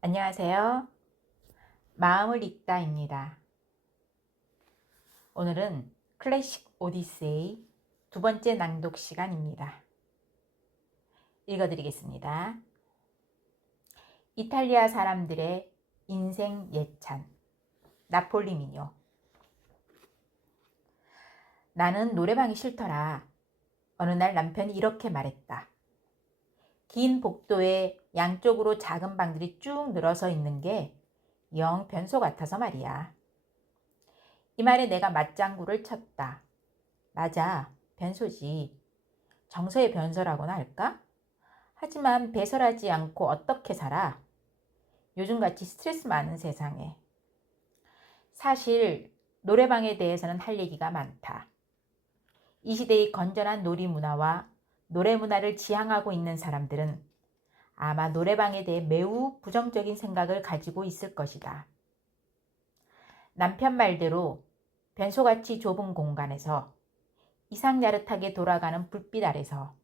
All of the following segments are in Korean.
안녕하세요. 마음을 읽다입니다. 오늘은 클래식 오디세이 두 번째 낭독 시간입니다. 읽어드리겠습니다. 이탈리아 사람들의 인생 예찬, 나폴리 민요. 나는 노래방이 싫더라. 어느 날 남편이 이렇게 말했다. 긴 복도에 양쪽으로 작은 방들이 쭉 늘어서 있는 게 영 변소 같아서 말이야. 이 말에 내가 맞장구를 쳤다. 맞아, 변소지. 정서의 변소라고나 할까? 하지만 배설하지 않고 어떻게 살아? 요즘같이 스트레스 많은 세상에. 사실 노래방에 대해서는 할 얘기가 많다. 이 시대의 건전한 놀이 문화와 노래 문화를 지향하고 있는 사람들은 아마 노래방에 대해 매우 부정적인 생각을 가지고 있을 것이다. 남편 말대로 변소같이 좁은 공간에서 이상야릇하게 돌아가는 불빛 아래서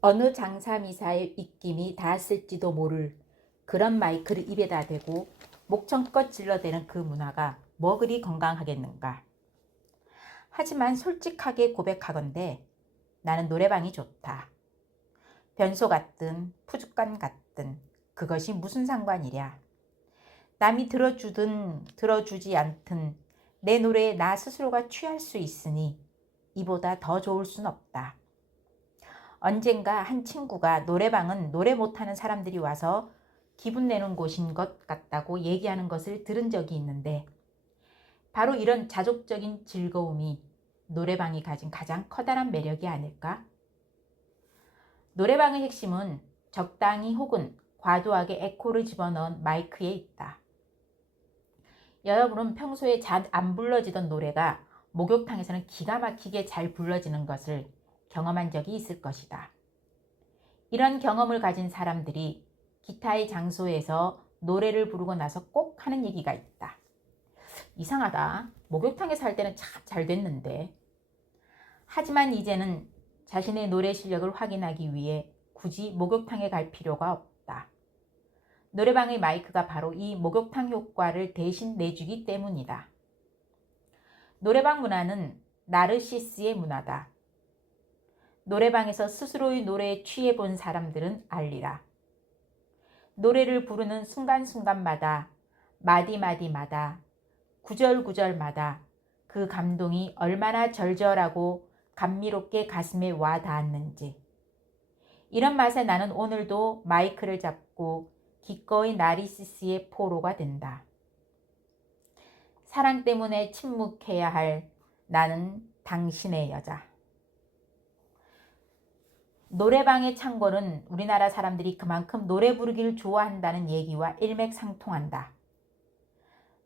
어느 장사미사의 입김이 닿았을지도 모를 그런 마이크를 입에다 대고 목청껏 질러대는 그 문화가 뭐 그리 건강하겠는가. 하지만 솔직하게 고백하건대 나는 노래방이 좋다. 변소 같든 푸주간 같든 그것이 무슨 상관이랴. 남이 들어주든 들어주지 않든 내 노래에 나 스스로가 취할 수 있으니 이보다 더 좋을 순 없다. 언젠가 한 친구가 노래방은 노래 못하는 사람들이 와서 기분 내는 곳인 것 같다고 얘기하는 것을 들은 적이 있는데 바로 이런 자족적인 즐거움이 노래방이 가진 가장 커다란 매력이 아닐까? 노래방의 핵심은 적당히 혹은 과도하게 에코를 집어넣은 마이크에 있다. 여러분은 평소에 잘 안 불러지던 노래가 목욕탕에서는 기가 막히게 잘 불러지는 것을 경험한 적이 있을 것이다. 이런 경험을 가진 사람들이 기타의 장소에서 노래를 부르고 나서 꼭 하는 얘기가 있다. 이상하다. 목욕탕에서 할 때는 참 잘 됐는데. 하지만 이제는 자신의 노래 실력을 확인하기 위해 굳이 목욕탕에 갈 필요가 없다. 노래방의 마이크가 바로 이 목욕탕 효과를 대신 내주기 때문이다. 노래방 문화는 나르시스의 문화다. 노래방에서 스스로의 노래에 취해본 사람들은 알리라. 노래를 부르는 순간순간마다 마디마디마다 구절구절마다 그 감동이 얼마나 절절하고 감미롭게 가슴에 와 닿았는지. 이런 맛에 나는 오늘도 마이크를 잡고 기꺼이 나르시스의 포로가 된다. 사랑 때문에 침묵해야 할 나는 당신의 여자. 노래방의 창고는 우리나라 사람들이 그만큼 노래 부르기를 좋아한다는 얘기와 일맥상통한다.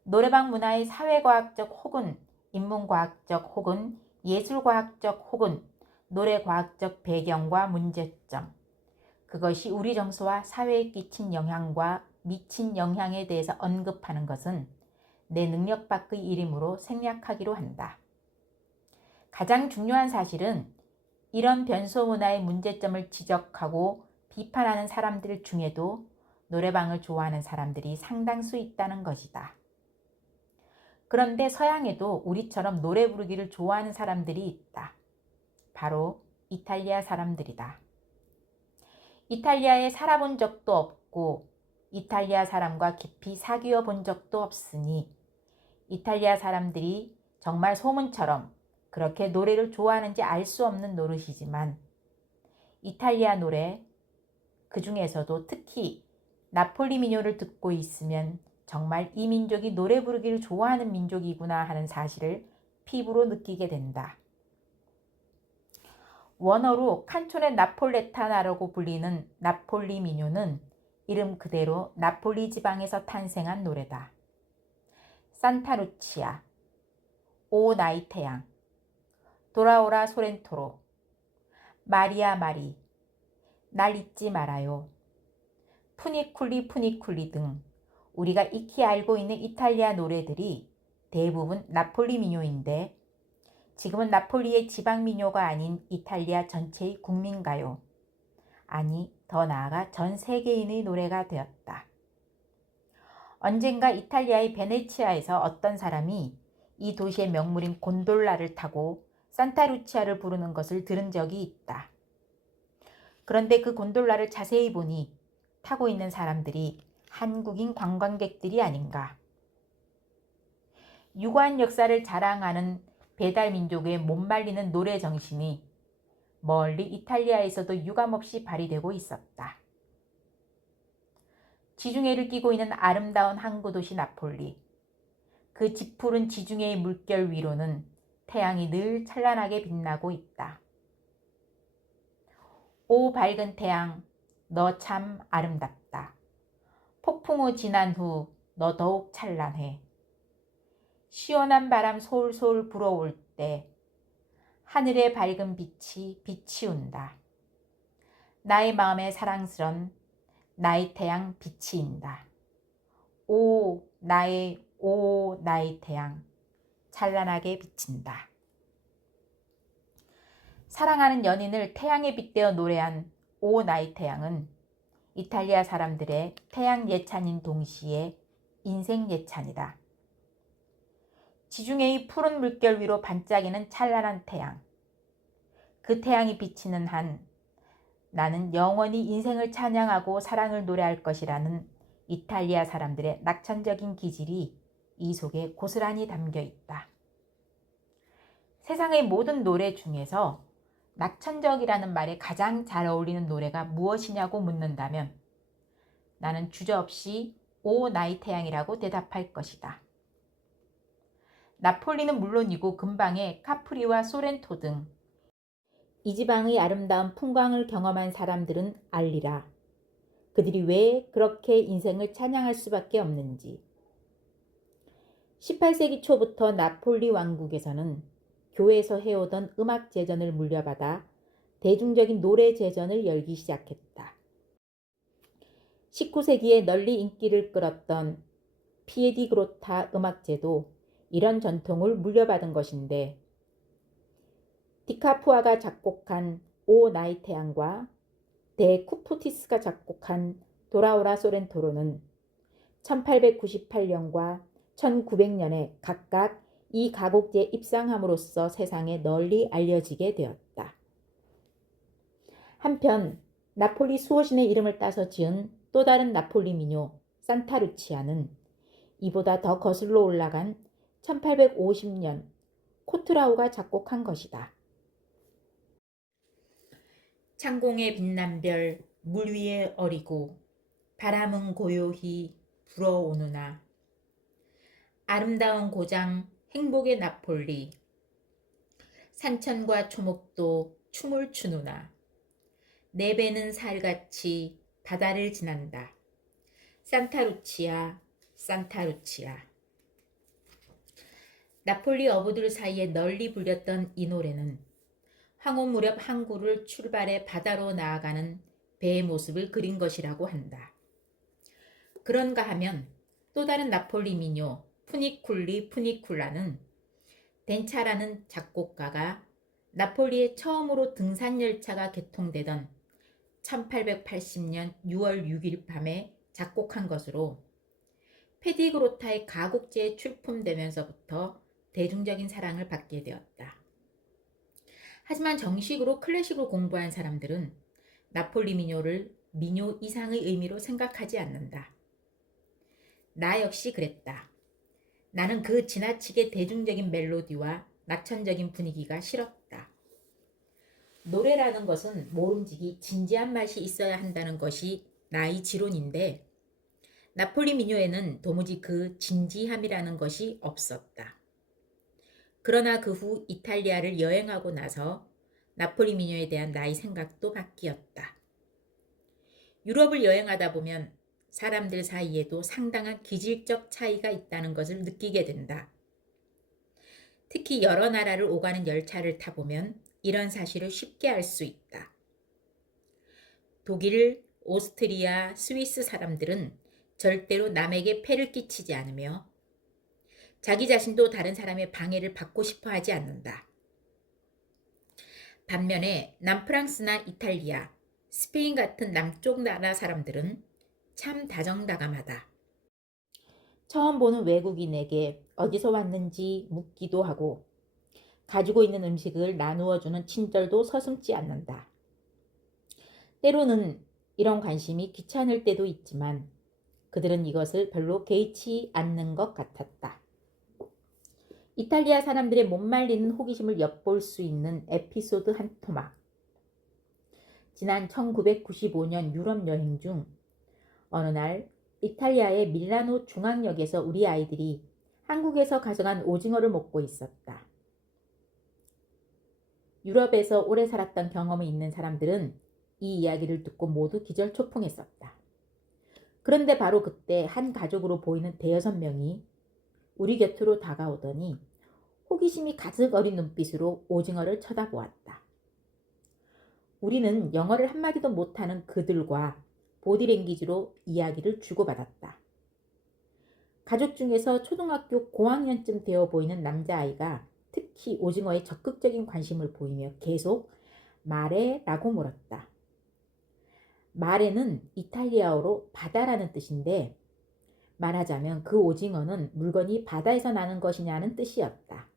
노래방 문화의 사회과학적 혹은 인문과학적 혹은 예술과학적 혹은 노래과학적 배경과 문제점, 그것이 우리 정서와 사회에 끼친 영향과 미친 영향에 대해서 언급하는 것은 내 능력 밖의 일이므로 생략하기로 한다. 가장 중요한 사실은 이런 변소 문화의 문제점을 지적하고 비판하는 사람들 중에도 노래방을 좋아하는 사람들이 상당수 있다는 것이다. 그런데 서양에도 우리처럼 노래 부르기를 좋아하는 사람들이 있다. 바로 이탈리아 사람들이다. 이탈리아에 살아본 적도 없고 이탈리아 사람과 깊이 사귀어 본 적도 없으니 이탈리아 사람들이 정말 소문처럼 그렇게 노래를 좋아하는지 알 수 없는 노릇이지만 이탈리아 노래, 그 중에서도 특히 나폴리 민요를 듣고 있으면 정말 이 민족이 노래 부르기를 좋아하는 민족이구나 하는 사실을 피부로 느끼게 된다. 원어로 칸초네 나폴레타나라고 불리는 나폴리 민요는 이름 그대로 나폴리 지방에서 탄생한 노래다. 산타루치아, 오 나이 태양, 돌아오라 소렌토로, 마리아 마리, 날 잊지 말아요, 푸니쿨리 푸니쿨리 등 우리가 익히 알고 있는 이탈리아 노래들이 대부분 나폴리 민요인데 지금은 나폴리의 지방 민요가 아닌 이탈리아 전체의 국민가요, 아니 더 나아가 전 세계인의 노래가 되었다. 언젠가 이탈리아의 베네치아에서 어떤 사람이 이 도시의 명물인 곤돌라를 타고 산타루치아를 부르는 것을 들은 적이 있다. 그런데 그 곤돌라를 자세히 보니 타고 있는 사람들이 한국인 관광객들이 아닌가. 유구한 역사를 자랑하는 배달민족의 못 말리는 노래 정신이 멀리 이탈리아에서도 유감없이 발휘되고 있었다. 지중해를 끼고 있는 아름다운 항구 도시 나폴리. 그 짙푸른 지중해의 물결 위로는 태양이 늘 찬란하게 빛나고 있다. 오 밝은 태양, 너 참 아름답다. 폭풍우 지난 후 너 더욱 찬란해. 시원한 바람 솔솔 불어올 때 하늘의 밝은 빛이 비치운다. 나의 마음에 사랑스런 나의 태양 비치인다. 오 나의 태양 찬란하게 비친다. 사랑하는 연인을 태양에 빗대어 노래한 오 나의 태양은 이탈리아 사람들의 태양 예찬인 동시에 인생 예찬이다. 지중해의 푸른 물결 위로 반짝이는 찬란한 태양. 그 태양이 비치는 한 나는 영원히 인생을 찬양하고 사랑을 노래할 것이라는 이탈리아 사람들의 낙천적인 기질이 이 속에 고스란히 담겨 있다. 세상의 모든 노래 중에서 낙천적이라는 말에 가장 잘 어울리는 노래가 무엇이냐고 묻는다면 나는 주저없이 오 나의 태양이라고 대답할 것이다. 나폴리는 물론이고 근방의 카프리와 소렌토 등 이 지방의 아름다운 풍광을 경험한 사람들은 알리라. 그들이 왜 그렇게 인생을 찬양할 수밖에 없는지. 18세기 초부터 나폴리 왕국에서는 교회에서 해오던 음악 제전을 물려받아 대중적인 노래 제전을 열기 시작했다. 19세기에 널리 인기를 끌었던 피에디그로타 음악제도 이런 전통을 물려받은 것인데 디카푸아가 작곡한 오 나의 태양과 데 쿠푸티스가 작곡한 도라오라 소렌토로는 1898년과 1900년에 각각 이 가곡제에 입상함으로써 세상에 널리 알려지게 되었다. 한편 나폴리 수호신의 이름을 따서 지은 또 다른 나폴리 민요 산타루치아는 이보다 더 거슬러 올라간 1850년 코트라우가 작곡한 것이다. 창공의 빛난 별 물 위에 어리고 바람은 고요히 불어오느나 아름다운 고장 행복의 나폴리 산천과 초목도 춤을 추누나 내 배는 살같이 바다를 지난다. 산타루치아 산타루치아. 나폴리 어부들 사이에 널리 불렸던 이 노래는 황후 무렵 항구를 출발해 바다로 나아가는 배의 모습을 그린 것이라고 한다. 그런가 하면 또 다른 나폴리 민요 푸니쿨리 푸니쿨라는 덴차라는 작곡가가 나폴리에 처음으로 등산열차가 개통되던 1880년 6월 6일 밤에 작곡한 것으로 페디그로타의 가곡제에 출품되면서부터 대중적인 사랑을 받게 되었다. 하지만 정식으로 클래식을 공부한 사람들은 나폴리 민요를 민요 이상의 의미로 생각하지 않는다. 나 역시 그랬다. 나는 그 지나치게 대중적인 멜로디와 낙천적인 분위기가 싫었다. 노래라는 것은 모름지기 진지한 맛이 있어야 한다는 것이 나의 지론인데 나폴리 민요에는 도무지 그 진지함이라는 것이 없었다. 그러나 그 후 이탈리아를 여행하고 나서 나폴리 민요에 대한 나의 생각도 바뀌었다. 유럽을 여행하다 보면 사람들 사이에도 상당한 기질적 차이가 있다는 것을 느끼게 된다. 특히 여러 나라를 오가는 열차를 타보면 이런 사실을 쉽게 알 수 있다. 독일, 오스트리아, 스위스 사람들은 절대로 남에게 폐를 끼치지 않으며 자기 자신도 다른 사람의 방해를 받고 싶어 하지 않는다. 반면에 남프랑스나 이탈리아, 스페인 같은 남쪽 나라 사람들은 참 다정다감하다. 처음 보는 외국인에게 어디서 왔는지 묻기도 하고 가지고 있는 음식을 나누어주는 친절도 서슴지 않는다. 때로는 이런 관심이 귀찮을 때도 있지만 그들은 이것을 별로 개의치 않는 것 같았다. 이탈리아 사람들의 못 말리는 호기심을 엿볼 수 있는 에피소드 한 토막. 지난 1995년 유럽 여행 중 어느 날 이탈리아의 밀라노 중앙역에서 우리 아이들이 한국에서 가져간 오징어를 먹고 있었다. 유럽에서 오래 살았던 경험이 있는 사람들은 이 이야기를 듣고 모두 기절초풍했었다. 그런데 바로 그때 한 가족으로 보이는 대여섯 명이 우리 곁으로 다가오더니 호기심이 가득 어린 눈빛으로 오징어를 쳐다보았다. 우리는 영어를 한마디도 못하는 그들과 보디랭귀지로 이야기를 주고받았다. 가족 중에서 초등학교 고학년쯤 되어 보이는 남자아이가 특히 오징어에 적극적인 관심을 보이며 계속 마레라고 물었다. 마레는 이탈리아어로 바다라는 뜻인데 말하자면 그 오징어는 물건이 바다에서 나는 것이냐는 뜻이었다.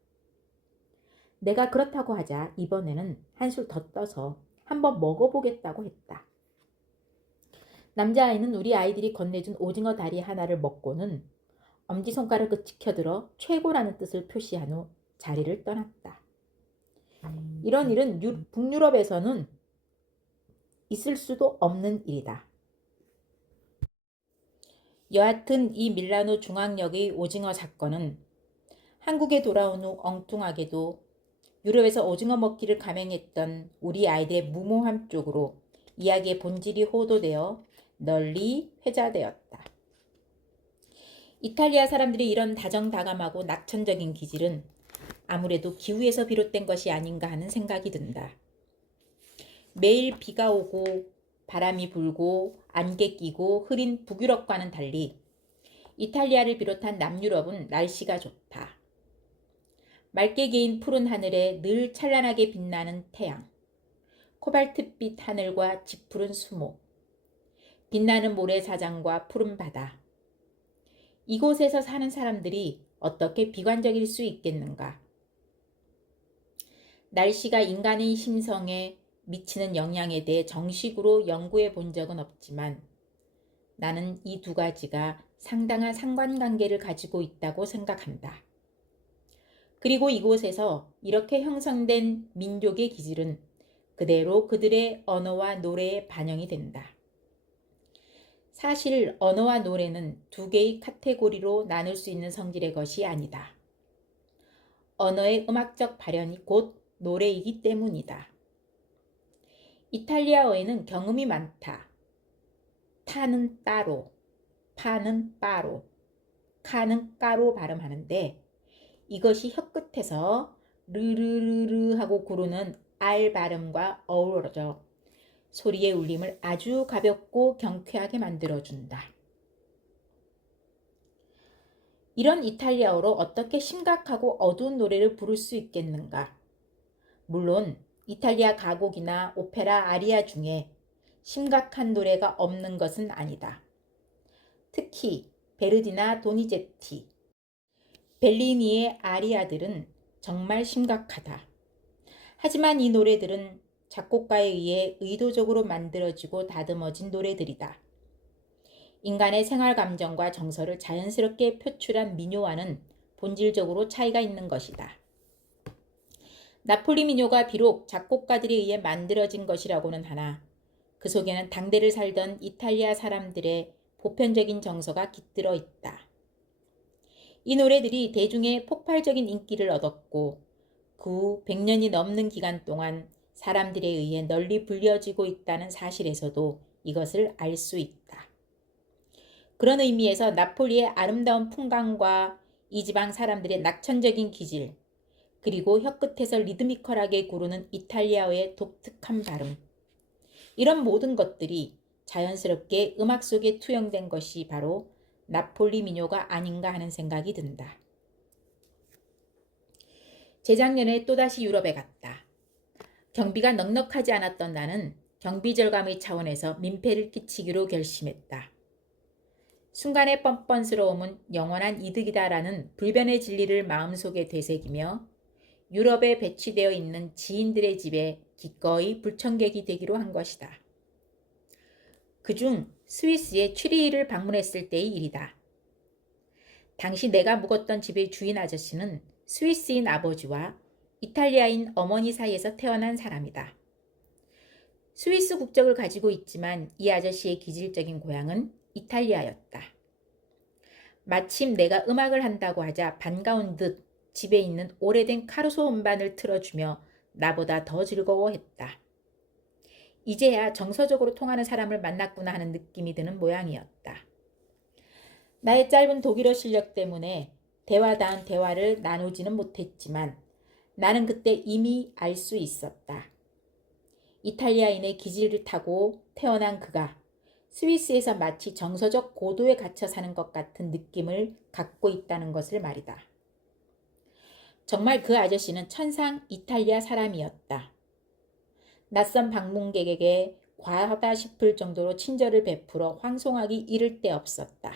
내가 그렇다고 하자 이번에는 한술 더 떠서 한번 먹어보겠다고 했다. 남자아이는 우리 아이들이 건네준 오징어 다리 하나를 먹고는 엄지손가락을 치켜들어 최고라는 뜻을 표시한 후 자리를 떠났다. 이런 일은 북유럽에서는 있을 수도 없는 일이다. 여하튼 이 밀라노 중앙역의 오징어 사건은 한국에 돌아온 후 엉뚱하게도 유럽에서 오징어 먹기를 감행했던 우리 아이들의 무모함 쪽으로 이야기의 본질이 호도되어 널리 회자되었다. 이탈리아 사람들이 이런 다정다감하고 낙천적인 기질은 아무래도 기후에서 비롯된 것이 아닌가 하는 생각이 든다. 매일 비가 오고 바람이 불고 안개 끼고 흐린 북유럽과는 달리 이탈리아를 비롯한 남유럽은 날씨가 좋다. 맑게 개인 푸른 하늘에 늘 찬란하게 빛나는 태양, 코발트빛 하늘과 짙푸른 수목, 빛나는 모래사장과 푸른 바다. 이곳에서 사는 사람들이 어떻게 비관적일 수 있겠는가? 날씨가 인간의 심성에 미치는 영향에 대해 정식으로 연구해 본 적은 없지만 나는 이 두 가지가 상당한 상관관계를 가지고 있다고 생각한다. 그리고 이곳에서 이렇게 형성된 민족의 기질은 그대로 그들의 언어와 노래에 반영이 된다. 사실 언어와 노래는 두 개의 카테고리로 나눌 수 있는 성질의 것이 아니다. 언어의 음악적 발현이 곧 노래이기 때문이다. 이탈리아어에는 경음이 많다. 타는 따로, 파는 빠로, 카는 까로 발음하는데 이것이 혀끝에서 르르르르 하고 구르는 R 발음과 어우러져 소리의 울림을 아주 가볍고 경쾌하게 만들어준다. 이런 이탈리아어로 어떻게 심각하고 어두운 노래를 부를 수 있겠는가? 물론 이탈리아 가곡이나 오페라 아리아 중에 심각한 노래가 없는 것은 아니다. 특히 베르디나 도니제티, 벨리니의 아리아들은 정말 심각하다. 하지만 이 노래들은 작곡가에 의해 의도적으로 만들어지고 다듬어진 노래들이다. 인간의 생활 감정과 정서를 자연스럽게 표출한 민요와는 본질적으로 차이가 있는 것이다. 나폴리 민요가 비록 작곡가들에 의해 만들어진 것이라고는 하나 그 속에는 당대를 살던 이탈리아 사람들의 보편적인 정서가 깃들어 있다. 이 노래들이 대중의 폭발적인 인기를 얻었고 그 후 100년이 넘는 기간 동안 사람들에 의해 널리 불려지고 있다는 사실에서도 이것을 알 수 있다. 그런 의미에서 나폴리의 아름다운 풍광과 이 지방 사람들의 낙천적인 기질, 그리고 혀끝에서 리드미컬하게 구르는 이탈리아어의 독특한 발음, 이런 모든 것들이 자연스럽게 음악 속에 투영된 것이 바로 나폴리 민요가 아닌가 하는 생각이 든다. 재작년에 또다시 유럽에 갔다. 경비가 넉넉하지 않았던 나는 경비절감의 차원에서 민폐를 끼치기로 결심했다. 순간의 뻔뻔스러움은 영원한 이득이다라는 불변의 진리를 마음속에 되새기며 유럽에 배치되어 있는 지인들의 집에 기꺼이 불청객이 되기로 한 것이다. 그중 스위스의 취리히를 방문했을 때의 일이다. 당시 내가 묵었던 집의 주인 아저씨는 스위스인 아버지와 이탈리아인 어머니 사이에서 태어난 사람이다. 스위스 국적을 가지고 있지만 이 아저씨의 기질적인 고향은 이탈리아였다. 마침 내가 음악을 한다고 하자 반가운 듯 집에 있는 오래된 카루소 음반을 틀어주며 나보다 더 즐거워했다. 이제야 정서적으로 통하는 사람을 만났구나 하는 느낌이 드는 모양이었다. 나의 짧은 독일어 실력 때문에 대화다운 대화를 나누지는 못했지만 나는 그때 이미 알 수 있었다. 이탈리아인의 기질을 타고 태어난 그가 스위스에서 마치 정서적 고도에 갇혀 사는 것 같은 느낌을 갖고 있다는 것을 말이다. 정말 그 아저씨는 천상 이탈리아 사람이었다. 낯선 방문객에게 과하다 싶을 정도로 친절을 베풀어 황송하기 이를 데 없었다.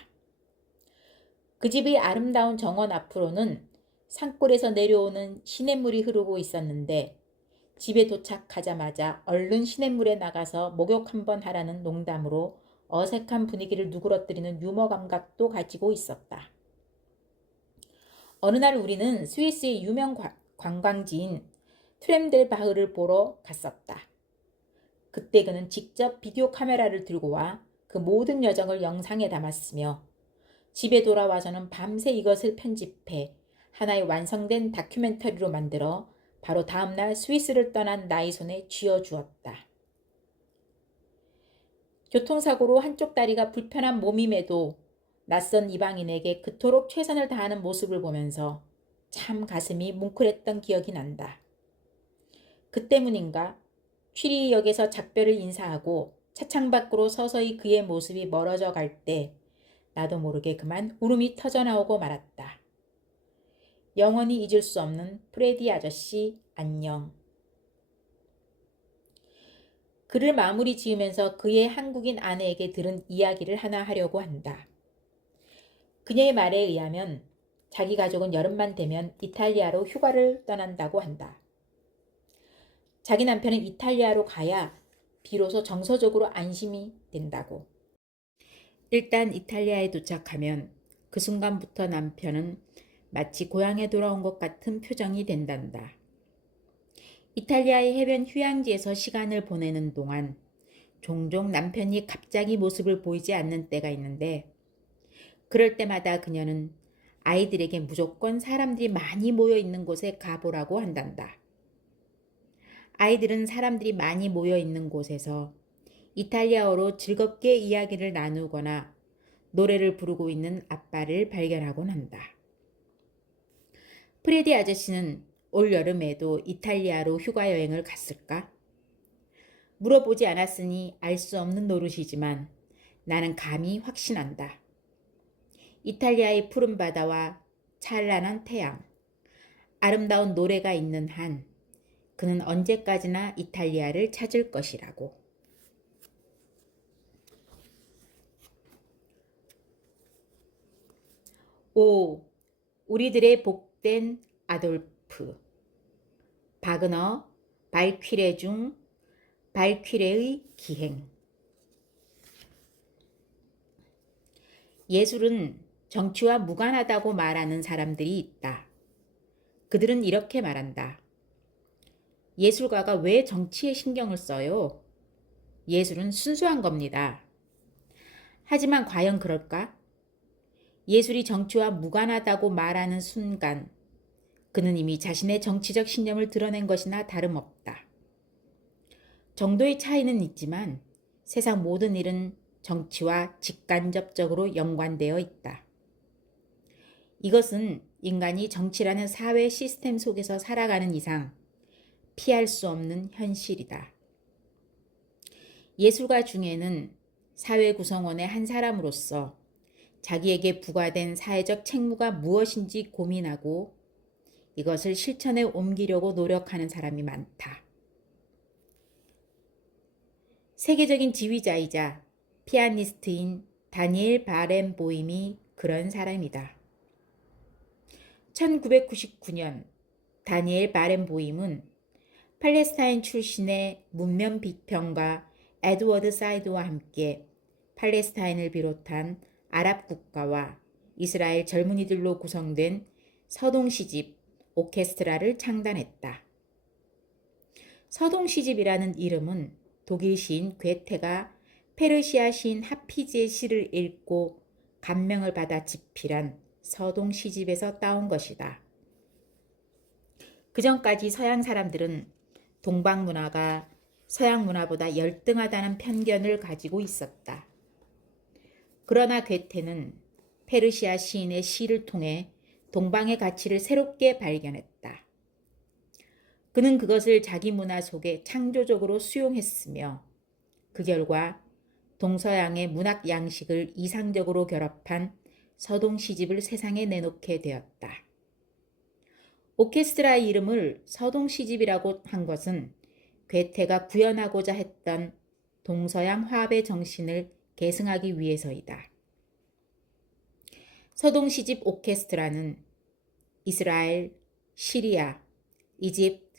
그 집의 아름다운 정원 앞으로는 산골에서 내려오는 시냇물이 흐르고 있었는데 집에 도착하자마자 얼른 시냇물에 나가서 목욕 한번 하라는 농담으로 어색한 분위기를 누그러뜨리는 유머 감각도 가지고 있었다. 어느 날 우리는 스위스의 유명 관광지인 트렘델바흐를 보러 갔었다. 그때 그는 직접 비디오 카메라를 들고 와 그 모든 여정을 영상에 담았으며 집에 돌아와서는 밤새 이것을 편집해 하나의 완성된 다큐멘터리로 만들어 바로 다음날 스위스를 떠난 나의 손에 쥐어주었다. 교통사고로 한쪽 다리가 불편한 몸임에도 낯선 이방인에게 그토록 최선을 다하는 모습을 보면서 참 가슴이 뭉클했던 기억이 난다. 그 때문인가 취리역에서 작별을 인사하고 차창 밖으로 서서히 그의 모습이 멀어져 갈 때 나도 모르게 그만 울음이 터져나오고 말았다. 영원히 잊을 수 없는 프레디 아저씨 안녕. 글을 마무리 지으면서 그의 한국인 아내에게 들은 이야기를 하나 하려고 한다. 그녀의 말에 의하면 자기 가족은 여름만 되면 이탈리아로 휴가를 떠난다고 한다. 자기 남편은 이탈리아로 가야 비로소 정서적으로 안심이 된다고. 일단 이탈리아에 도착하면 그 순간부터 남편은 마치 고향에 돌아온 것 같은 표정이 된단다. 이탈리아의 해변 휴양지에서 시간을 보내는 동안 종종 남편이 갑자기 모습을 보이지 않는 때가 있는데 그럴 때마다 그녀는 아이들에게 무조건 사람들이 많이 모여 있는 곳에 가보라고 한단다. 아이들은 사람들이 많이 모여 있는 곳에서 이탈리아어로 즐겁게 이야기를 나누거나 노래를 부르고 있는 아빠를 발견하곤 한다. 프레디 아저씨는 올 여름에도 이탈리아로 휴가 여행을 갔을까? 물어보지 않았으니 알 수 없는 노릇이지만 나는 감히 확신한다. 이탈리아의 푸른 바다와 찬란한 태양, 아름다운 노래가 있는 한 그는 언제까지나 이탈리아를 찾을 것이라고. 오, 우리들의 복된 아돌프. 바그너, 발퀴레 중 발퀴레의 기행. 예술은 정치와 무관하다고 말하는 사람들이 있다. 그들은 이렇게 말한다. 예술가가 왜 정치에 신경을 써요? 예술은 순수한 겁니다. 하지만 과연 그럴까? 예술이 정치와 무관하다고 말하는 순간 그는 이미 자신의 정치적 신념을 드러낸 것이나 다름없다. 정도의 차이는 있지만 세상 모든 일은 정치와 직간접적으로 연관되어 있다. 이것은 인간이 정치라는 사회 시스템 속에서 살아가는 이상 피할 수 없는 현실이다. 예술가 중에는 사회 구성원의 한 사람으로서 자기에게 부과된 사회적 책무가 무엇인지 고민하고 이것을 실천에 옮기려고 노력하는 사람이 많다. 세계적인 지휘자이자 피아니스트인 다니엘 바렌보임이 그런 사람이다. 1999년 다니엘 바렌보임은 팔레스타인 출신의 문면 비평가 에드워드 사이드와 함께 팔레스타인을 비롯한 아랍 국가와 이스라엘 젊은이들로 구성된 서동시집 오케스트라를 창단했다. 서동시집이라는 이름은 독일 시인 괴테가 페르시아 시인 하피즈의 시를 읽고 감명을 받아 집필한 서동시집에서 따온 것이다. 그전까지 서양 사람들은 동방 문화가 서양 문화보다 열등하다는 편견을 가지고 있었다. 그러나 괴테는 페르시아 시인의 시를 통해 동방의 가치를 새롭게 발견했다. 그는 그것을 자기 문화 속에 창조적으로 수용했으며 그 결과 동서양의 문학 양식을 이상적으로 결합한 서동시집을 세상에 내놓게 되었다. 오케스트라의 이름을 서동시집이라고 한 것은 괴테가 구현하고자 했던 동서양 화합의 정신을 계승하기 위해서이다. 서동시집 오케스트라는 이스라엘, 시리아, 이집트,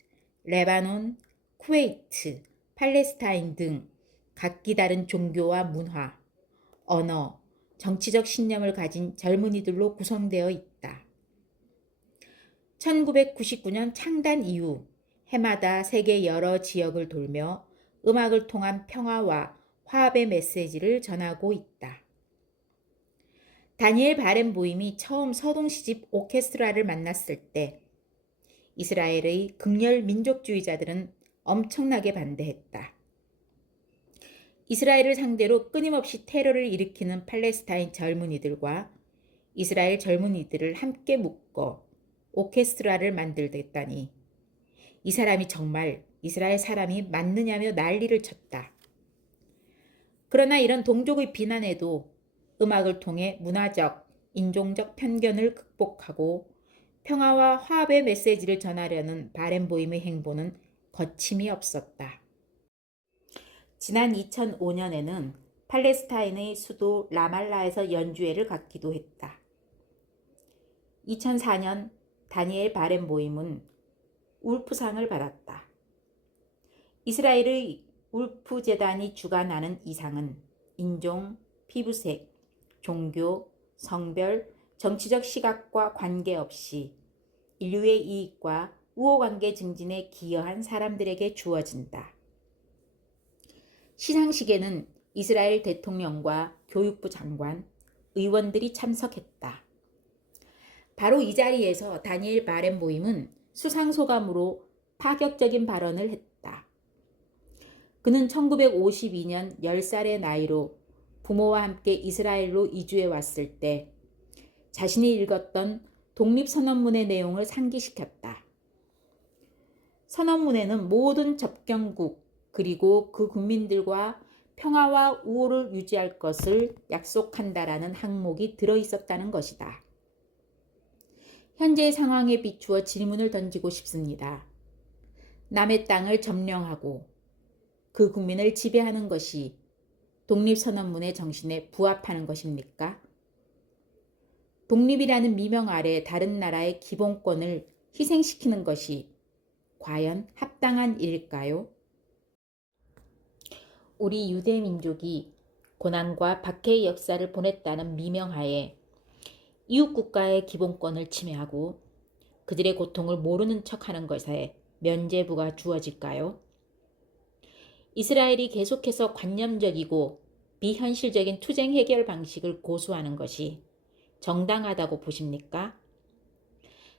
레바논, 쿠웨이트, 팔레스타인 등 각기 다른 종교와 문화, 언어, 정치적 신념을 가진 젊은이들로 구성되어 있다. 1999년 창단 이후 해마다 세계 여러 지역을 돌며 음악을 통한 평화와 화합의 메시지를 전하고 있다. 다니엘 바렌보임이 처음 서동시집 오케스트라를 만났을 때 이스라엘의 극렬 민족주의자들은 엄청나게 반대했다. 이스라엘을 상대로 끊임없이 테러를 일으키는 팔레스타인 젊은이들과 이스라엘 젊은이들을 함께 묶어 오케스트라를 만들겠다니 이 사람이 정말 이스라엘 사람이 맞느냐며 난리를 쳤다. 그러나 이런 동족의 비난에도 음악을 통해 문화적, 인종적 편견을 극복하고 평화와 화합의 메시지를 전하려는 바렌보임의 행보는 거침이 없었다. 지난 2005년에는 팔레스타인의 수도 라말라에서 연주회를 갖기도 했다. 2004년 다니엘 바렌보임은 울프상을 받았다. 이스라엘의 울프 재단이 주관하는 이 상은 인종, 피부색, 종교, 성별, 정치적 시각과 관계없이 인류의 이익과 우호관계 증진에 기여한 사람들에게 주어진다. 시상식에는 이스라엘 대통령과 교육부 장관, 의원들이 참석했다. 바로 이 자리에서 다니엘 바렌보임은 수상소감으로 파격적인 발언을 했다. 그는 1952년 10살의 나이로 부모와 함께 이스라엘로 이주해 왔을 때 자신이 읽었던 독립선언문의 내용을 상기시켰다. 선언문에는 모든 접경국 그리고 그 국민들과 평화와 우호를 유지할 것을 약속한다라는 항목이 들어있었다는 것이다. 현재의 상황에 비추어 질문을 던지고 싶습니다. 남의 땅을 점령하고 그 국민을 지배하는 것이 독립선언문의 정신에 부합하는 것입니까? 독립이라는 미명 아래 다른 나라의 기본권을 희생시키는 것이 과연 합당한 일일까요? 우리 유대민족이 고난과 박해의 역사를 보냈다는 미명하에 이웃 국가의 기본권을 침해하고 그들의 고통을 모르는 척하는 것에 면죄부가 주어질까요? 이스라엘이 계속해서 관념적이고 비현실적인 투쟁 해결 방식을 고수하는 것이 정당하다고 보십니까?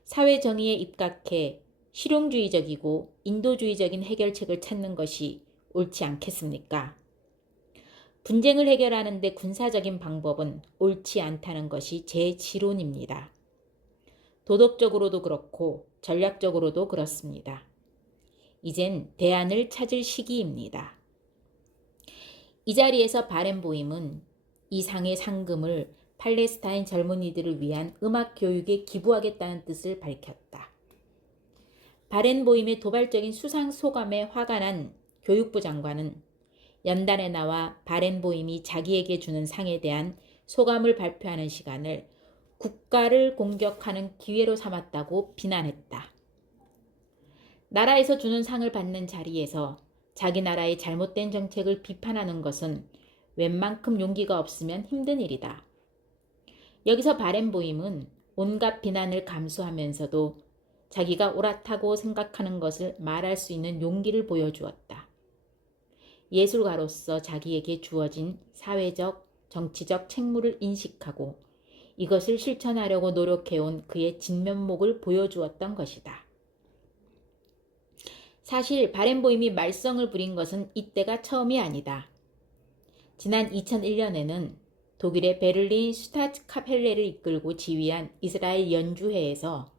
사회 정의에 입각해 실용주의적이고 인도주의적인 해결책을 찾는 것이 옳지 않겠습니까? 분쟁을 해결하는 데 군사적인 방법은 옳지 않다는 것이 제 지론입니다. 도덕적으로도 그렇고 전략적으로도 그렇습니다. 이젠 대안을 찾을 시기입니다. 이 자리에서 바렌보임은 이 상의 상금을 팔레스타인 젊은이들을 위한 음악 교육에 기부하겠다는 뜻을 밝혔다. 바렌보임의 도발적인 수상 소감에 화가 난 교육부 장관은 연단에 나와 바렌보임이 자기에게 주는 상에 대한 소감을 발표하는 시간을 국가를 공격하는 기회로 삼았다고 비난했다. 나라에서 주는 상을 받는 자리에서 자기 나라의 잘못된 정책을 비판하는 것은 웬만큼 용기가 없으면 힘든 일이다. 여기서 바렌보임은 온갖 비난을 감수하면서도 자기가 옳았다고 생각하는 것을 말할 수 있는 용기를 보여주었다. 예술가로서 자기에게 주어진 사회적, 정치적 책무를 인식하고 이것을 실천하려고 노력해온 그의 진면목을 보여주었던 것이다. 사실 바렌보임이 말썽을 부린 것은 이때가 처음이 아니다. 지난 2001년에는 독일의 베를린 슈타츠카펠레를 이끌고 지휘한 이스라엘 연주회에서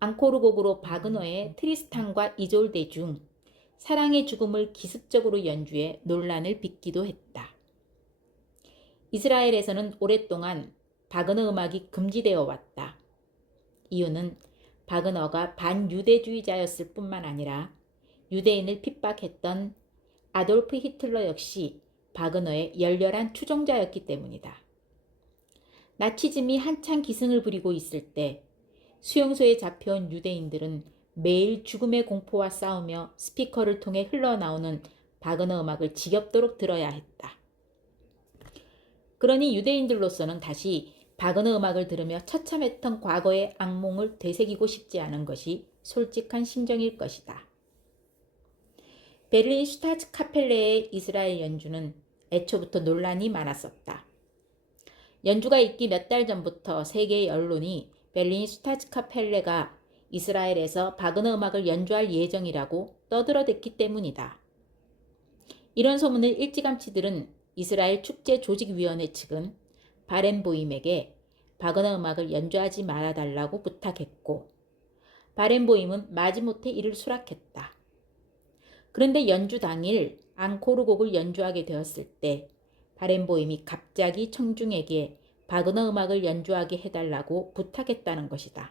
앙코르곡으로 바그너의 트리스탄과 이졸데 중 사랑의 죽음을 기습적으로 연주해 논란을 빚기도 했다. 이스라엘에서는 오랫동안 바그너 음악이 금지되어 왔다. 이유는 바그너가 반유대주의자였을 뿐만 아니라 유대인을 핍박했던 아돌프 히틀러 역시 바그너의 열렬한 추종자였기 때문이다. 나치즘이 한창 기승을 부리고 있을 때 수용소에 잡혀온 유대인들은 매일 죽음의 공포와 싸우며 스피커를 통해 흘러나오는 바그너 음악을 지겹도록 들어야 했다. 그러니 유대인들로서는 다시 바그너 음악을 들으며 처참했던 과거의 악몽을 되새기고 싶지 않은 것이 솔직한 심정일 것이다. 베를린 슈타츠카펠레의 이스라엘 연주는 애초부터 논란이 많았었다. 연주가 있기 몇 달 전부터 세계의 언론이 베를린 슈타츠카펠레가 이스라엘에서 바그너 음악을 연주할 예정이라고 떠들어댔기 때문이다. 이런 소문을 일찌감치 들은 이스라엘 축제조직위원회 측은 바렌보임에게 바그너 음악을 연주하지 말아달라고 부탁했고 바렌보임은 마지못해 이를 수락했다. 그런데 연주 당일 앙코르곡을 연주하게 되었을 때 바렌보임이 갑자기 청중에게 바그너 음악을 연주하게 해달라고 부탁했다는 것이다.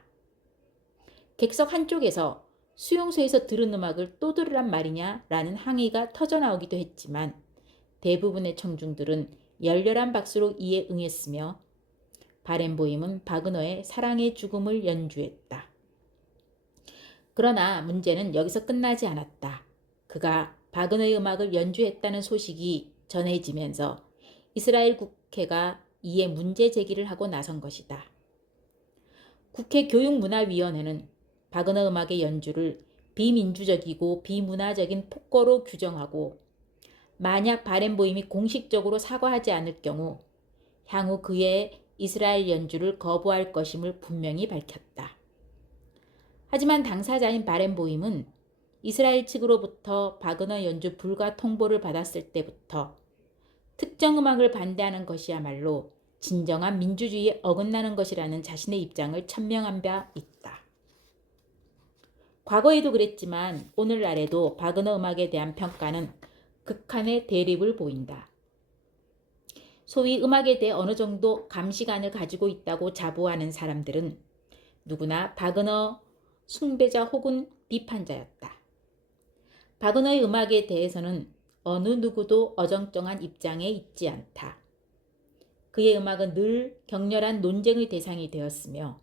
객석 한쪽에서 수용소에서 들은 음악을 또 들으란 말이냐 라는 항의가 터져나오기도 했지만 대부분의 청중들은 열렬한 박수로 이에 응했으며 바렌보임은 바그너의 사랑의 죽음을 연주했다. 그러나 문제는 여기서 끝나지 않았다. 그가 바그너의 음악을 연주했다는 소식이 전해지면서 이스라엘 국회가 이에 문제 제기를 하고 나선 것이다. 국회 교육문화위원회는 바그너 음악의 연주를 비민주적이고 비문화적인 폭거로 규정하고 만약 바렌보임이 공식적으로 사과하지 않을 경우 향후 그의 이스라엘 연주를 거부할 것임을 분명히 밝혔다. 하지만 당사자인 바렌보임은 이스라엘 측으로부터 바그너 연주 불가 통보를 받았을 때부터 특정 음악을 반대하는 것이야말로 진정한 민주주의에 어긋나는 것이라는 자신의 입장을 천명한 바 있다. 과거에도 그랬지만 오늘날에도 바그너 음악에 대한 평가는 극한의 대립을 보인다. 소위 음악에 대해 어느 정도 감시관을 가지고 있다고 자부하는 사람들은 누구나 바그너 숭배자 혹은 비판자였다. 바그너의 음악에 대해서는 어느 누구도 어정쩡한 입장에 있지 않다. 그의 음악은 늘 격렬한 논쟁의 대상이 되었으며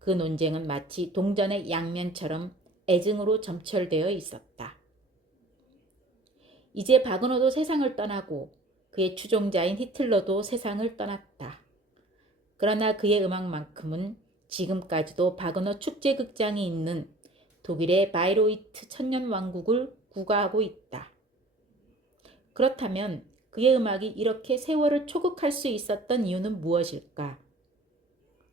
그 논쟁은 마치 동전의 양면처럼 애증으로 점철되어 있었다. 이제 바그너도 세상을 떠나고 그의 추종자인 히틀러도 세상을 떠났다. 그러나 그의 음악만큼은 지금까지도 바그너 축제극장이 있는 독일의 바이로이트 천년왕국을 구가하고 있다. 그렇다면 그의 음악이 이렇게 세월을 초극할 수 있었던 이유는 무엇일까?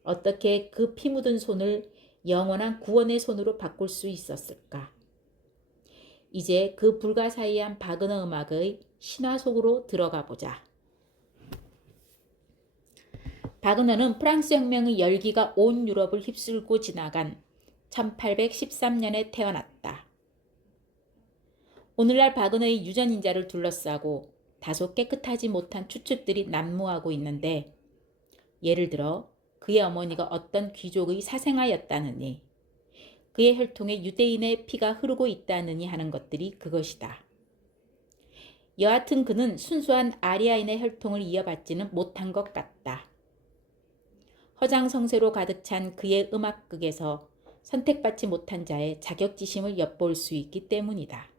어떻게 그 피 묻은 손을 영원한 구원의 손으로 바꿀 수 있었을까? 이제 그 불가사의한 바그너 음악의 신화 속으로 들어가 보자. 바그너는 프랑스 혁명의 열기가 온 유럽을 휩쓸고 지나간 1813년에 태어났다. 오늘날 바그너의 유전인자를 둘러싸고 다소 깨끗하지 못한 추측들이 난무하고 있는데 예를 들어 그의 어머니가 어떤 귀족의 사생아였다느니 그의 혈통에 유대인의 피가 흐르고 있다느니 하는 것들이 그것이다. 여하튼 그는 순수한 아리아인의 혈통을 이어받지는 못한 것 같다. 허장성세로 가득 찬 그의 음악극에서 선택받지 못한 자의 자격지심을 엿볼 수 있기 때문이다.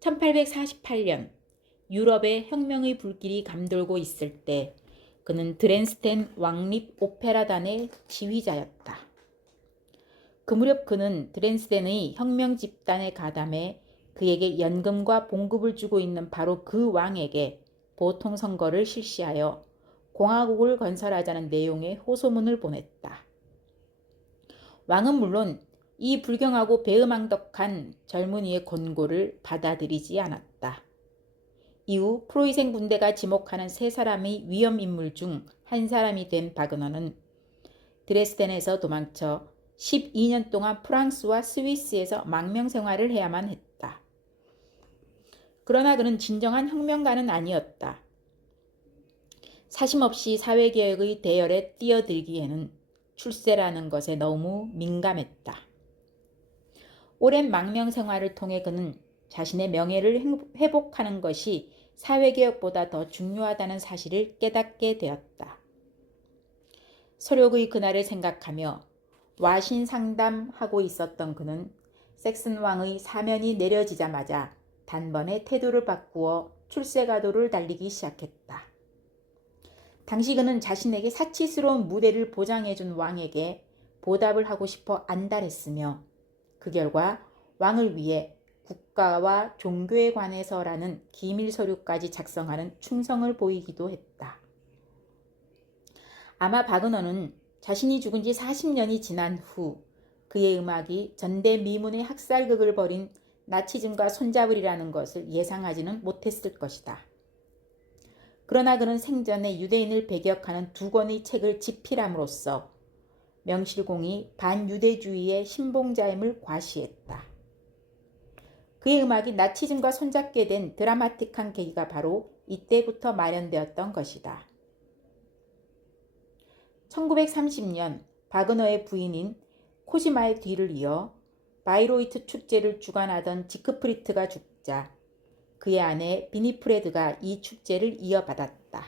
1848년 유럽의 혁명의 불길이 감돌고 있을 때 그는 드레스덴 왕립 오페라단의 지휘자였다. 그 무렵 그는 드레스덴의 혁명 집단에 가담해 그에게 연금과 봉급을 주고 있는 바로 그 왕에게 보통 선거를 실시하여 공화국을 건설하자는 내용의 호소문을 보냈다. 왕은 물론 이 불경하고 배은망덕한 젊은이의 권고를 받아들이지 않았다. 이후 프로이센 군대가 지목하는 세 사람의 위험 인물 중 한 사람이 된 바그너는 드레스덴에서 도망쳐 12년 동안 프랑스와 스위스에서 망명 생활을 해야만 했다. 그러나 그는 진정한 혁명가는 아니었다. 사심없이 사회개혁의 대열에 뛰어들기에는 출세라는 것에 너무 민감했다. 오랜 망명 생활을 통해 그는 자신의 명예를 회복하는 것이 사회개혁보다 더 중요하다는 사실을 깨닫게 되었다. 서력의 그날을 생각하며 와신상담하고 있었던 그는 섹슨 왕의 사면이 내려지자마자 단번에 태도를 바꾸어 출세가도를 달리기 시작했다. 당시 그는 자신에게 사치스러운 무대를 보장해준 왕에게 보답을 하고 싶어 안달했으며 그 결과 왕을 위해 국가와 종교에 관해서라는 기밀 서류까지 작성하는 충성을 보이기도 했다. 아마 바그너는 자신이 죽은 지 40년이 지난 후 그의 음악이 전대미문의 학살극을 벌인 나치즘과 손잡으리라는 것을 예상하지는 못했을 것이다. 그러나 그는 생전에 유대인을 배격하는 두 권의 책을 집필함으로써 명실공히 반유대주의의 신봉자임을 과시했다. 그의 음악이 나치즘과 손잡게 된 드라마틱한 계기가 바로 이때부터 마련되었던 것이다. 1930년 바그너의 부인인 코지마의 뒤를 이어 바이로이트 축제를 주관하던 지크프리트가 죽자 그의 아내 비니프레드가 이 축제를 이어받았다.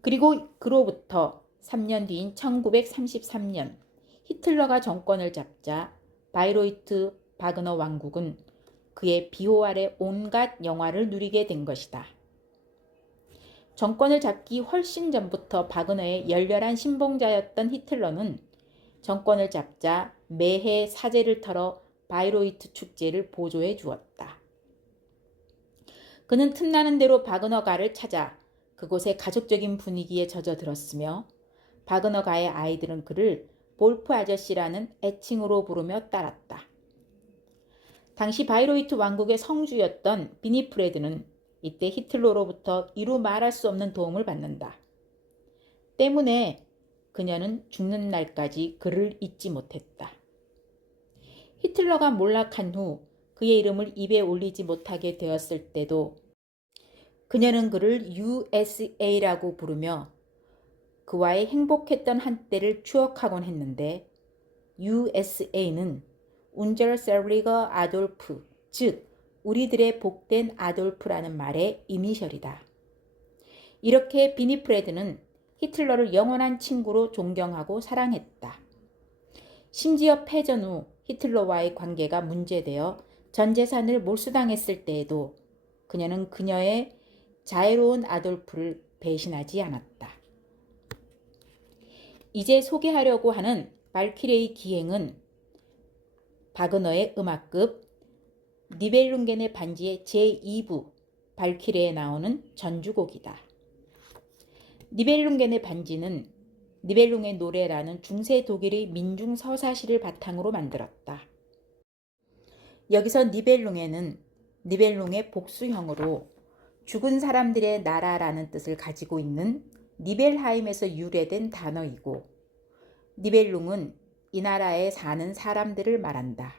그리고 그로부터 3년 뒤인 1933년 히틀러가 정권을 잡자 바이로이트 바그너 왕국은 그의 비호 아래 온갖 영화를 누리게 된 것이다. 정권을 잡기 훨씬 전부터 바그너의 열렬한 신봉자였던 히틀러는 정권을 잡자 매해 사제를 털어 바이로이트 축제를 보조해 주었다. 그는 틈나는 대로 바그너가를 찾아 그곳의 가족적인 분위기에 젖어들었으며 바그너가의 아이들은 그를 볼프 아저씨라는 애칭으로 부르며 따랐다. 당시 바이로이트 왕국의 성주였던 비니프레드는 이때 히틀러로부터 이루 말할 수 없는 도움을 받는다. 때문에 그녀는 죽는 날까지 그를 잊지 못했다. 히틀러가 몰락한 후 그의 이름을 입에 올리지 못하게 되었을 때도 그녀는 그를 USA라고 부르며 그와의 행복했던 한때를 추억하곤 했는데 USA는 운절 셀리거 아돌프, 즉 우리들의 복된 아돌프라는 말의 이니셜이다. 이렇게 비니프레드는 히틀러를 영원한 친구로 존경하고 사랑했다. 심지어 패전 후 히틀러와의 관계가 문제되어 전 재산을 몰수당했을 때에도 그녀는 그녀의 자애로운 아돌프를 배신하지 않았다. 이제 소개하려고 하는 발키리의 기행은 바그너의 음악급 니벨룽겐의 반지의 제2부 발키리에 나오는 전주곡이다. 니벨룽겐의 반지는 니벨룽의 노래라는 중세 독일의 민중 서사시를 바탕으로 만들었다. 여기서 니벨룽에는 니벨룽의 복수형으로 죽은 사람들의 나라라는 뜻을 가지고 있는 니벨하임에서 유래된 단어이고 니벨룽은 이 나라에 사는 사람들을 말한다.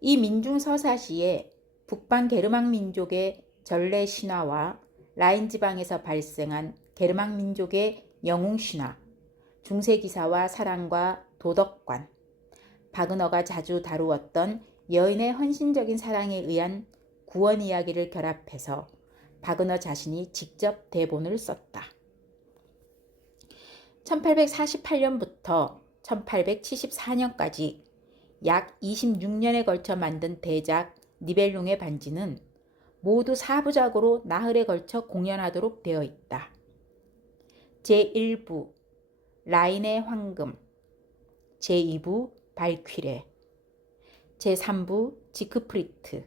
이 민중 서사시에 북방 게르망 민족의 전래 신화와 라인 지방에서 발생한 게르망 민족의 영웅 신화, 중세 기사와 사랑과 도덕관, 바그너가 자주 다루었던 여인의 헌신적인 사랑에 의한 구원 이야기를 결합해서 바그너 자신이 직접 대본을 썼다. 1848년부터 1874년까지 약 26년에 걸쳐 만든 대작 니벨룽의 반지는 모두 4부작으로 나흘에 걸쳐 공연하도록 되어 있다. 제1부 라인의 황금, 제2부 발퀴레, 제3부 지크프리트,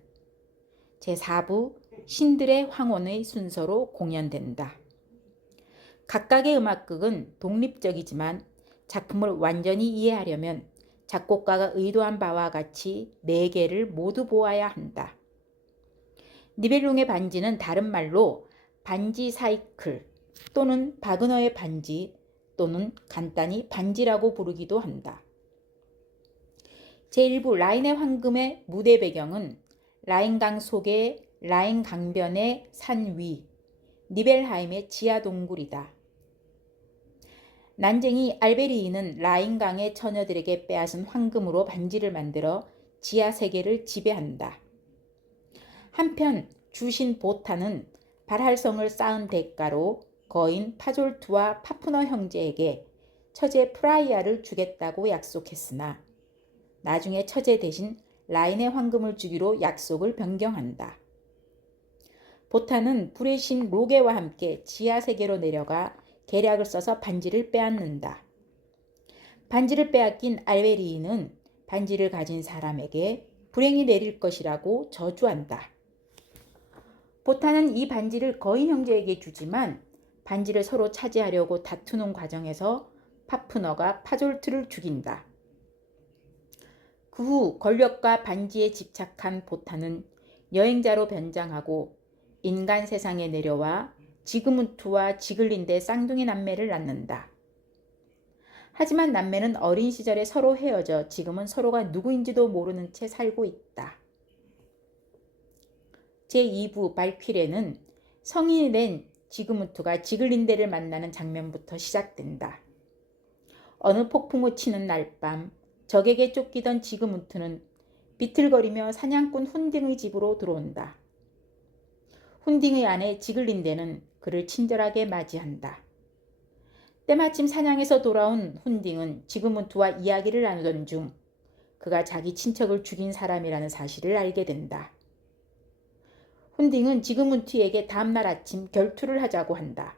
제4부 신들의 황혼의 순서로 공연된다. 각각의 음악극은 독립적이지만 작품을 완전히 이해하려면 작곡가가 의도한 바와 같이 4개를 모두 보아야 한다. 니벨룽의 반지는 다른 말로 반지 사이클 또는 바그너의 반지 또는 간단히 반지라고 부르기도 한다. 제1부 라인의 황금의 무대 배경은 라인강 속의 라인 강변의 산 위, 니벨하임의 지하 동굴이다. 난쟁이 알베리이는 라인강의 처녀들에게 빼앗은 황금으로 반지를 만들어 지하 세계를 지배한다. 한편 주신 보타는 발할성을 쌓은 대가로 거인 파졸투와 파푸너 형제에게 처제 프라이아를 주겠다고 약속했으나 나중에 처제 대신 라인의 황금을 주기로 약속을 변경한다. 보타는 불의 신 로게와 함께 지하 세계로 내려가 계략을 써서 반지를 빼앗는다. 반지를 빼앗긴 알베리이는 반지를 가진 사람에게 불행이 내릴 것이라고 저주한다. 보타는 이 반지를 거인 형제에게 주지만 반지를 서로 차지하려고 다투는 과정에서 파푸너가 파졸트를 죽인다. 그 후 권력과 반지에 집착한 보타는 여행자로 변장하고 인간 세상에 내려와 지그문트와 지글린데 쌍둥이 남매를 낳는다. 하지만 남매는 어린 시절에 서로 헤어져 지금은 서로가 누구인지도 모르는 채 살고 있다. 제2부 발퀴레는 성인이 된 지그문트가 지글린데를 만나는 장면부터 시작된다. 어느 폭풍우 치는 날밤 적에게 쫓기던 지그문트는 비틀거리며 사냥꾼 훈딩의 집으로 들어온다. 훈딩의 아내 지글린데는 그를 친절하게 맞이한다. 때마침 사냥에서 돌아온 훈딩은 지그문트와 이야기를 나누던 중 그가 자기 친척을 죽인 사람이라는 사실을 알게 된다. 훈딩은 지그문트에게 다음날 아침 결투를 하자고 한다.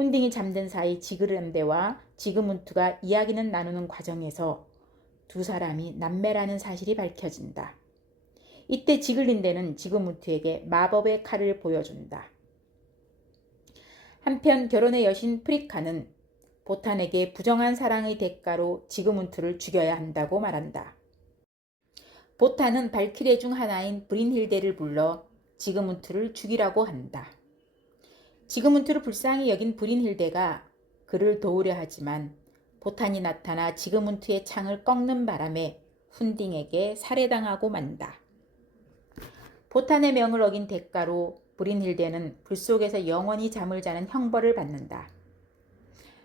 훈딩이 잠든 사이 지글린데와 지그문트가 이야기는 나누는 과정에서 두 사람이 남매라는 사실이 밝혀진다. 이때 지글린데는 지그문트에게 마법의 칼을 보여준다. 한편 결혼의 여신 프리카는 보탄에게 부정한 사랑의 대가로 지그문트를 죽여야 한다고 말한다. 보탄은 발키레 중 하나인 브린힐데를 불러 지그문트를 죽이라고 한다. 지그문트를 불쌍히 여긴 브린힐데가 그를 도우려 하지만 보탄이 나타나 지그문트의 창을 꺾는 바람에 훈딩에게 살해당하고 만다. 보탄의 명을 어긴 대가로 브린힐데는 불 속에서 영원히 잠을 자는 형벌을 받는다.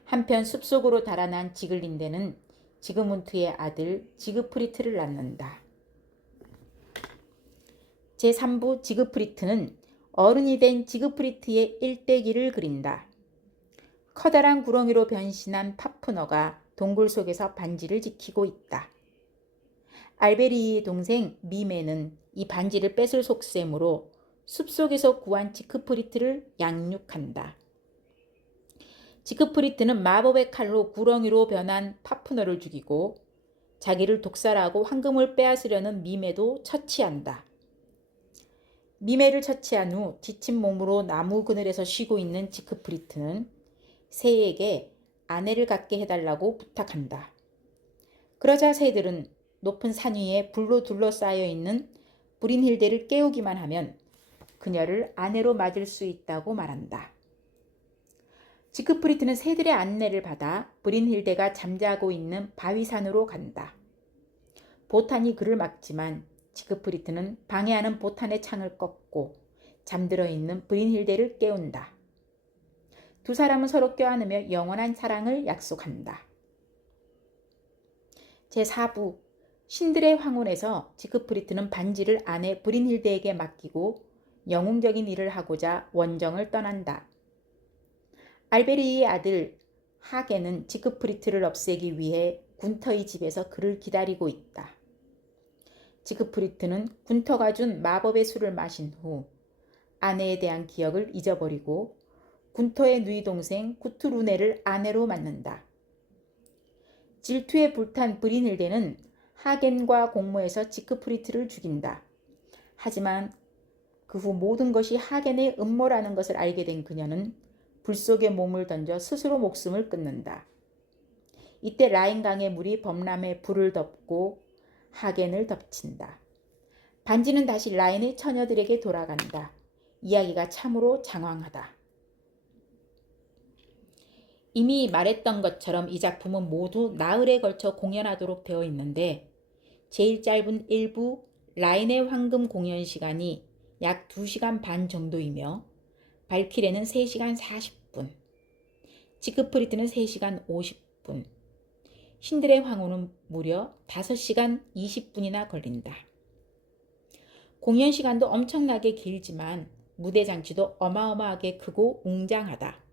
한편 숲속으로 달아난 지글린데는 지그문트의 아들 지그프리트를 낳는다. 제3부 지그프리트는 어른이 된 지그프리트의 일대기를 그린다. 커다란 구렁이로 변신한 파푸너가 동굴 속에서 반지를 지키고 있다. 알베리의 동생 미메는 이 반지를 뺏을 속셈으로 숲속에서 구한 지크프리트를 양육한다. 지크프리트는 마법의 칼로 구렁이로 변한 파푸너를 죽이고 자기를 독살하고 황금을 빼앗으려는 미메도 처치한다. 미메를 처치한 후 지친 몸으로 나무 그늘에서 쉬고 있는 지크프리트는 새에게 아내를 갖게 해달라고 부탁한다. 그러자 새들은 높은 산 위에 불로 둘러싸여 있는 브린힐데를 깨우기만 하면 그녀를 아내로 맞을 수 있다고 말한다. 지크프리트는 새들의 안내를 받아 브린힐데가 잠자고 있는 바위산으로 간다. 보탄이 그를 막지만 지크프리트는 방해하는 보탄의 창을 꺾고 잠들어 있는 브린힐데를 깨운다. 두 사람은 서로 껴안으며 영원한 사랑을 약속한다. 제4부 신들의 황혼에서 지크프리트는 반지를 아내 브린힐데에게 맡기고 영웅적인 일을 하고자 원정을 떠난다. 알베리의 아들 하겐은 지크프리트를 없애기 위해 군터의 집에서 그를 기다리고 있다. 지크프리트는 군터가 준 마법의 술을 마신 후 아내에 대한 기억을 잊어버리고 군터의 누이 동생 구트루네를 아내로 맞는다. 질투에 불탄 브린힐데는 하겐과 공모해서 지크프리트를 죽인다. 하지만 그 후 모든 것이 하겐의 음모라는 것을 알게 된 그녀는 불 속에 몸을 던져 스스로 목숨을 끊는다. 이때 라인강의 물이 범람에 불을 덮고 하겐을 덮친다. 반지는 다시 라인의 처녀들에게 돌아간다. 이야기가 참으로 장황하다. 이미 말했던 것처럼 이 작품은 모두 나흘에 걸쳐 공연하도록 되어 있는데 제일 짧은 일부 라인의 황금 공연 시간이 약 2시간 반 정도이며 발키레는 3시간 40분, 지크프리트는 3시간 50분, 신들의 황혼은 무려 5시간 20분이나 걸린다. 공연 시간도 엄청나게 길지만 무대 장치도 어마어마하게 크고 웅장하다.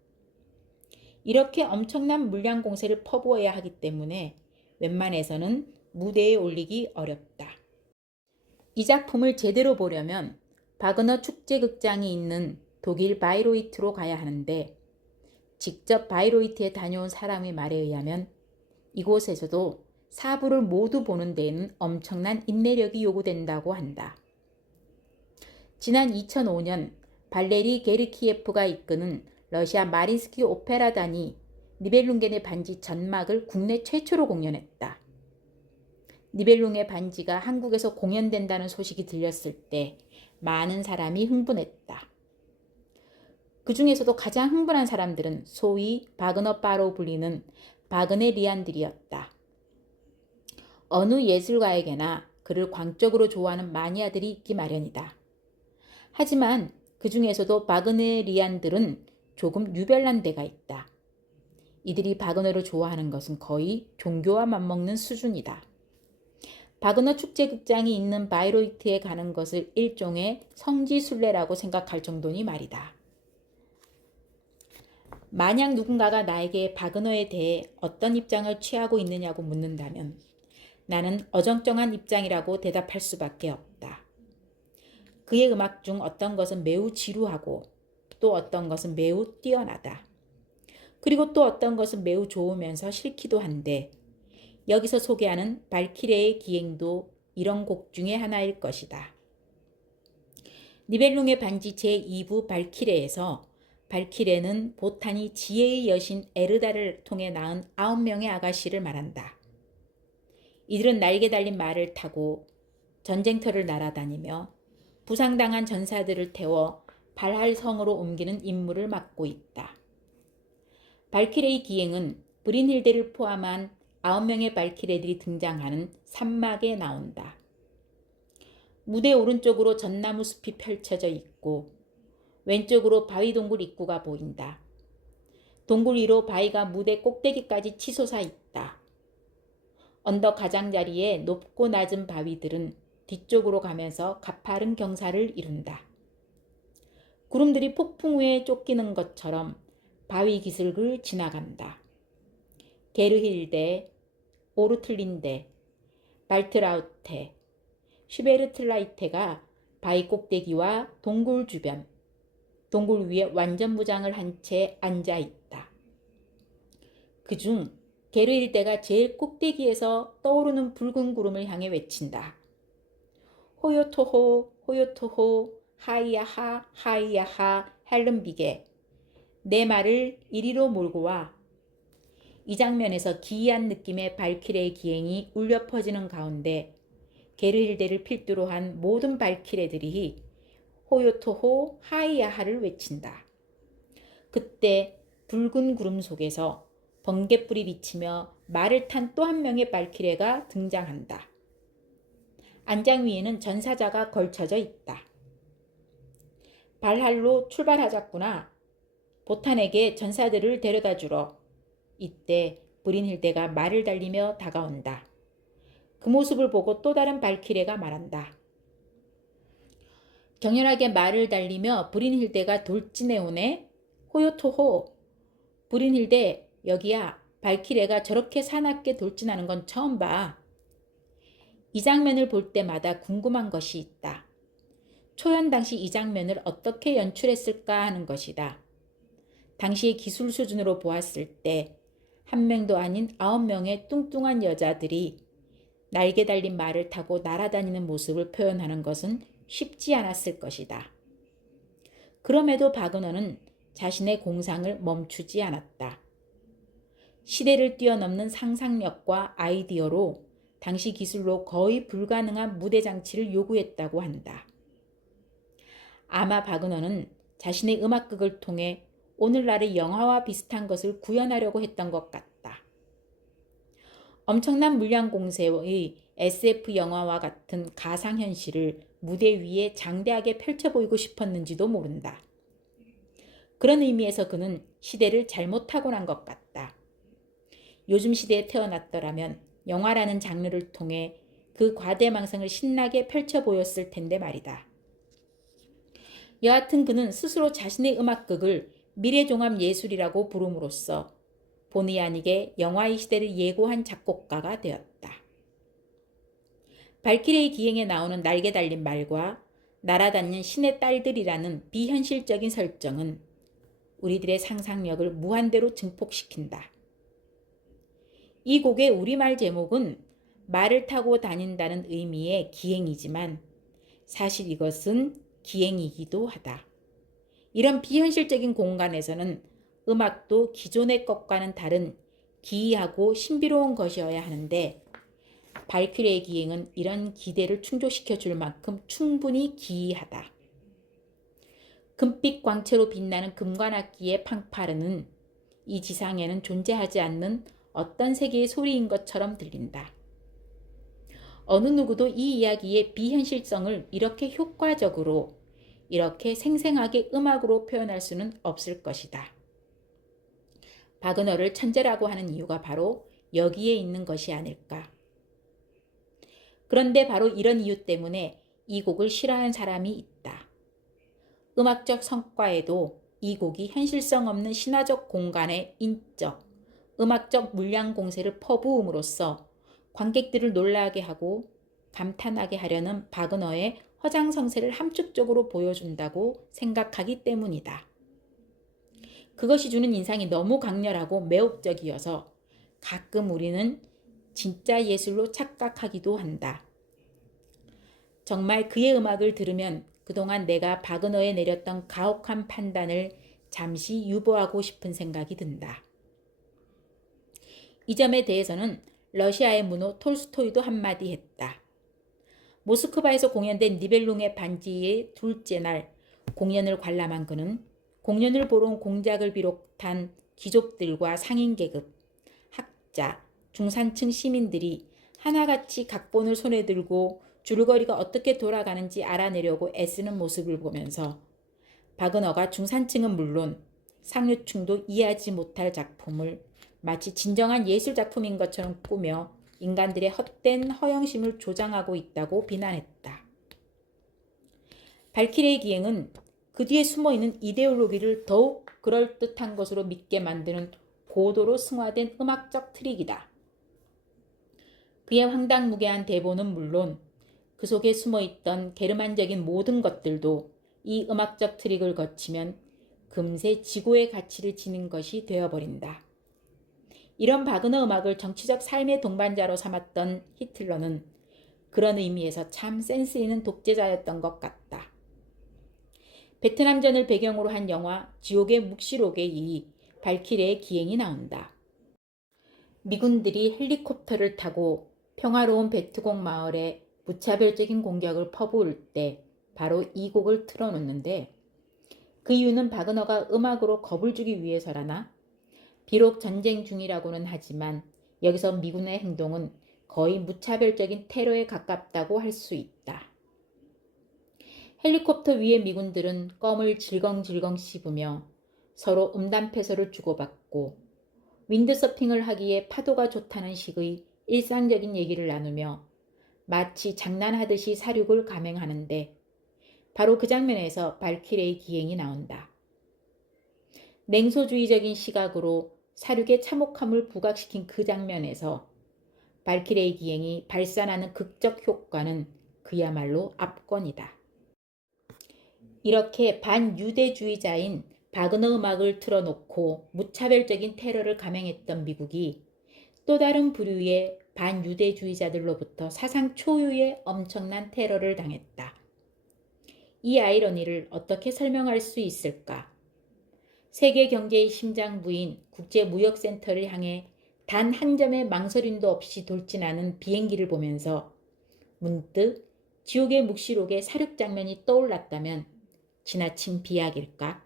이렇게 엄청난 물량 공세를 퍼부어야 하기 때문에 웬만해서는 무대에 올리기 어렵다. 이 작품을 제대로 보려면 바그너 축제극장이 있는 독일 바이로이트로 가야 하는데 직접 바이로이트에 다녀온 사람의 말에 의하면 이곳에서도 4부를 모두 보는 데에는 엄청난 인내력이 요구된다고 한다. 지난 2005년 발레리 게르키예프가 이끄는 러시아 마린스키 오페라단이 니벨룽겐의 반지 전막을 국내 최초로 공연했다. 니벨룽의 반지가 한국에서 공연된다는 소식이 들렸을 때 많은 사람이 흥분했다. 그 중에서도 가장 흥분한 사람들은 소위 바그너바로 불리는 바그네리안들이었다. 어느 예술가에게나 그를 광적으로 좋아하는 마니아들이 있기 마련이다. 하지만 그 중에서도 바그네리안들은 조금 유별난 데가 있다. 이들이 바그너를 좋아하는 것은 거의 종교와 맞먹는 수준이다. 바그너 축제극장이 있는 바이로이트에 가는 것을 일종의 성지순례라고 생각할 정도니 말이다. 만약 누군가가 나에게 바그너에 대해 어떤 입장을 취하고 있느냐고 묻는다면 나는 어정쩡한 입장이라고 대답할 수밖에 없다. 그의 음악 중 어떤 것은 매우 지루하고 또 어떤 것은 매우 뛰어나다. 그리고 또 어떤 것은 매우 좋으면서 싫기도 한데 여기서 소개하는 발키레의 기행도 이런 곡 중에 하나일 것이다. 니벨룽의 반지 제2부 발키레에서 발키레는 보탄이 지혜의 여신 에르다를 통해 낳은 9명의 아가씨를 말한다. 이들은 날개 달린 말을 타고 전쟁터를 날아다니며 부상당한 전사들을 태워 발할 성으로 옮기는 임무를 맡고 있다. 발키레의 기행은 브린힐데를 포함한 9명의 발키레들이 등장하는 산막에 나온다. 무대 오른쪽으로 전나무 숲이 펼쳐져 있고 왼쪽으로 바위 동굴 입구가 보인다. 동굴 위로 바위가 무대 꼭대기까지 치솟아 있다. 언덕 가장자리에 높고 낮은 바위들은 뒤쪽으로 가면서 가파른 경사를 이룬다. 구름들이 폭풍 후에 쫓기는 것처럼 바위 기슭을 지나간다. 게르힐데, 오르틀린데, 발트라우테, 슈베르틀라이테가 바위 꼭대기와 동굴 주변, 동굴 위에 완전 무장을 한 채 앉아 있다. 그중 게르힐데가 제일 꼭대기에서 떠오르는 붉은 구름을 향해 외친다. 호요토호, 호요토호, 하이야하, 하이야하, 헬름비게. 내 말을 이리로 몰고 와. 이 장면에서 기이한 느낌의 발키레의 기행이 울려 퍼지는 가운데 게르힐데를 필두로 한 모든 발키레들이 호요토호 하이야하를 외친다. 그때 붉은 구름 속에서 번갯불이 비치며 말을 탄 또 한 명의 발키레가 등장한다. 안장 위에는 전사자가 걸쳐져 있다. 발할로 출발하자꾸나. 보탄에게 전사들을 데려다 주러. 이때 브린힐데가 말을 달리며 다가온다. 그 모습을 보고 또 다른 발키레가 말한다. 격렬하게 말을 달리며 브린힐데가 돌진해 오네. 호요토호. 브린힐데, 여기야. 발키레가 저렇게 사납게 돌진하는 건 처음 봐. 이 장면을 볼 때마다 궁금한 것이 있다. 초연 당시 이 장면을 어떻게 연출했을까 하는 것이다. 당시의 기술 수준으로 보았을 때 한 명도 아닌 9명의 뚱뚱한 여자들이 날개 달린 말을 타고 날아다니는 모습을 표현하는 것은 쉽지 않았을 것이다. 그럼에도 바그너는 자신의 공상을 멈추지 않았다. 시대를 뛰어넘는 상상력과 아이디어로 당시 기술로 거의 불가능한 무대 장치를 요구했다고 한다. 아마 바그너는 자신의 음악극을 통해 오늘날의 영화와 비슷한 것을 구현하려고 했던 것 같다. 엄청난 물량 공세의 SF 영화와 같은 가상현실을 무대 위에 장대하게 펼쳐 보이고 싶었는지도 모른다. 그런 의미에서 그는 시대를 잘못 타고난 것 같다. 요즘 시대에 태어났더라면 영화라는 장르를 통해 그 과대망상을 신나게 펼쳐 보였을 텐데 말이다. 여하튼 그는 스스로 자신의 음악극을 미래종합예술이라고 부름으로써 본의 아니게 영화의 시대를 예고한 작곡가가 되었다. 발키리의 기행에 나오는 날개 달린 말과 날아다니는 신의 딸들이라는 비현실적인 설정은 우리들의 상상력을 무한대로 증폭시킨다. 이 곡의 우리말 제목은 말을 타고 다닌다는 의미의 기행이지만 사실 이것은 기행이기도 하다. 이런 비현실적인 공간에서는 음악도 기존의 것과는 다른 기이하고 신비로운 것이어야 하는데 발키리의 기행은 이런 기대를 충족시켜 줄 만큼 충분히 기이하다. 금빛 광채로 빛나는 금관악기의 팡파르는 이 지상에는 존재하지 않는 어떤 세계의 소리인 것처럼 들린다. 어느 누구도 이 이야기의 비현실성을 이렇게 효과적으로, 이렇게 생생하게 음악으로 표현할 수는 없을 것이다. 바그너를 천재라고 하는 이유가 바로 여기에 있는 것이 아닐까. 그런데 바로 이런 이유 때문에 이 곡을 싫어하는 사람이 있다. 음악적 성과에도 이 곡이 현실성 없는 신화적 공간의 인적, 음악적 물량 공세를 퍼부음으로써 관객들을 놀라게 하고 감탄하게 하려는 바그너의 허장성세를 함축적으로 보여준다고 생각하기 때문이다. 그것이 주는 인상이 너무 강렬하고 매혹적이어서 가끔 우리는 진짜 예술로 착각하기도 한다. 정말 그의 음악을 들으면 그동안 내가 바그너에 내렸던 가혹한 판단을 잠시 유보하고 싶은 생각이 든다. 이 점에 대해서는 러시아의 문호 톨스토이도 한마디 했다. 모스크바에서 공연된 니벨룽의 반지의 둘째 날 공연을 관람한 그는 공연을 보러 온 공작을 비롯한 귀족들과 상인계급, 학자, 중산층 시민들이 하나같이 각본을 손에 들고 줄거리가 어떻게 돌아가는지 알아내려고 애쓰는 모습을 보면서 바그너가 중산층은 물론 상류층도 이해하지 못할 작품을 마치 진정한 예술작품인 것처럼 꾸며 인간들의 헛된 허영심을 조장하고 있다고 비난했다. 발키리의 기행은 그 뒤에 숨어있는 이데올로기를 더욱 그럴듯한 것으로 믿게 만드는 고도로 승화된 음악적 트릭이다. 그의 황당무계한 대본은 물론 그 속에 숨어있던 게르만적인 모든 것들도 이 음악적 트릭을 거치면 금세 지고의 가치를 지닌 것이 되어버린다. 이런 바그너 음악을 정치적 삶의 동반자로 삼았던 히틀러는 그런 의미에서 참 센스 있는 독재자였던 것 같다. 베트남전을 배경으로 한 영화 지옥의 묵시록에 이 발키리의 기행이 나온다. 미군들이 헬리콥터를 타고 평화로운 베트곡 마을에 무차별적인 공격을 퍼부을 때 바로 이 곡을 틀어놓는데 그 이유는 바그너가 음악으로 겁을 주기 위해서라나? 비록 전쟁 중이라고는 하지만 여기서 미군의 행동은 거의 무차별적인 테러에 가깝다고 할 수 있다. 헬리콥터 위의 미군들은 껌을 질겅질겅 씹으며 서로 음담패설을 주고받고 윈드서핑을 하기에 파도가 좋다는 식의 일상적인 얘기를 나누며 마치 장난하듯이 사륙을 감행하는데 바로 그 장면에서 발키리의 기행이 나온다. 냉소주의적인 시각으로 사륙의 참혹함을 부각시킨 그 장면에서 발키리의 기행이 발산하는 극적 효과는 그야말로 압권이다. 이렇게 반유대주의자인 바그너 음악을 틀어놓고 무차별적인 테러를 감행했던 미국이 또 다른 부류의 반유대주의자들로부터 사상 초유의 엄청난 테러를 당했다. 이 아이러니를 어떻게 설명할 수 있을까? 세계 경제의 심장부인 국제무역센터를 향해 단 한 점의 망설임도 없이 돌진하는 비행기를 보면서 문득 지옥의 묵시록의 사륙 장면이 떠올랐다면 지나친 비약일까?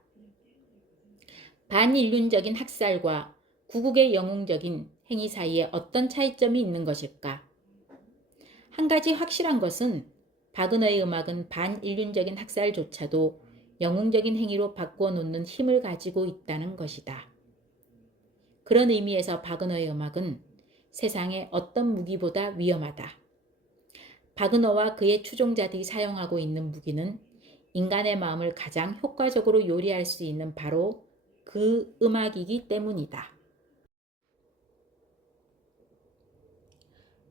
반인륜적인 학살과 구국의 영웅적인 행위 사이에 어떤 차이점이 있는 것일까? 한 가지 확실한 것은 바그너의 음악은 반인륜적인 학살조차도 영웅적인 행위로 바꾸어 놓는 힘을 가지고 있다는 것이다. 그런 의미에서 바그너의 음악은 세상의 어떤 무기보다 위험하다. 바그너와 그의 추종자들이 사용하고 있는 무기는 인간의 마음을 가장 효과적으로 요리할 수 있는 바로 그 음악이기 때문이다.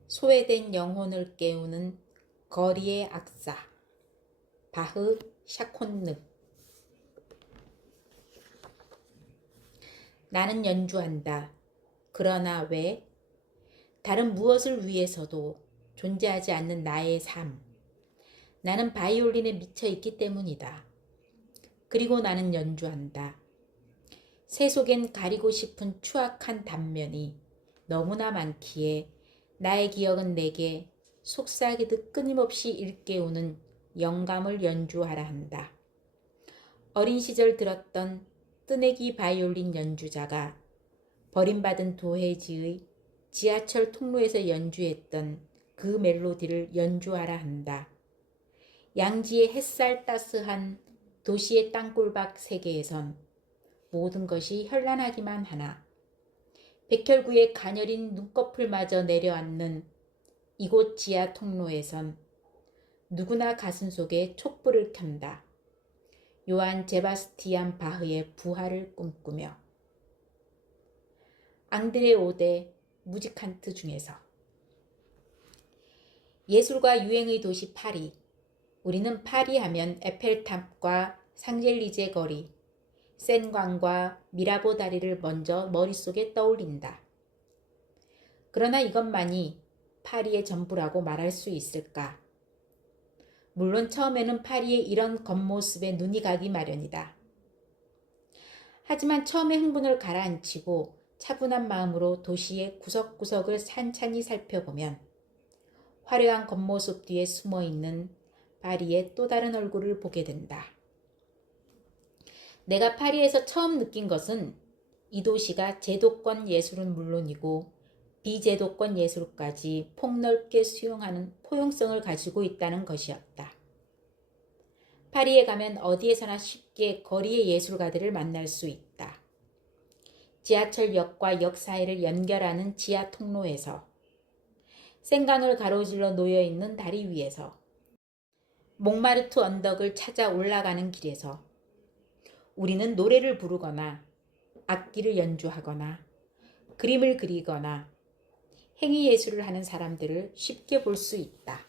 소외된 영혼을 깨우는 거리의 악사 바흐 샤콘느. 나는 연주한다. 그러나 왜? 다른 무엇을 위해서도 존재하지 않는 나의 삶. 나는 바이올린에 미쳐 있기 때문이다. 그리고 나는 연주한다. 새 속엔 가리고 싶은 추악한 단면이 너무나 많기에 나의 기억은 내게 속삭이듯 끊임없이 일깨우는 영감을 연주하라 한다. 어린 시절 들었던 뜨내기 바이올린 연주자가 버림받은 도해지의 지하철 통로에서 연주했던 그 멜로디를 연주하라 한다. 양지의 햇살 따스한 도시의 땅굴박 세계에선 모든 것이 현란하기만 하나 백혈구의 가녀린 눈꺼풀마저 내려앉는 이곳 지하 통로에선 누구나 가슴속에 촛불을 켠다. 요한 제바스티안 바흐의 부활을 꿈꾸며. 앙드레 오데 무지칸트 중에서. 예술과 유행의 도시 파리. 우리는 파리 하면 에펠탑과 상젤리제 거리, 센광과 미라보 다리를 먼저 머릿속에 떠올린다. 그러나 이것만이 파리의 전부라고 말할 수 있을까? 물론 처음에는 파리의 이런 겉모습에 눈이 가기 마련이다. 하지만 처음에 흥분을 가라앉히고 차분한 마음으로 도시의 구석구석을 찬찬히 살펴보면 화려한 겉모습 뒤에 숨어있는 파리의 또 다른 얼굴을 보게 된다. 내가 파리에서 처음 느낀 것은 이 도시가 제도권 예술은 물론이고 비제도권 예술까지 폭넓게 수용하는 포용성을 가지고 있다는 것이었다. 파리에 가면 어디에서나 쉽게 거리의 예술가들을 만날 수 있다. 지하철역과 역 사이를 연결하는 지하 통로에서, 생강을 가로질러 놓여있는 다리 위에서, 몽마르트 언덕을 찾아 올라가는 길에서 우리는 노래를 부르거나 악기를 연주하거나 그림을 그리거나 행위예술을 하는 사람들을 쉽게 볼 수 있다.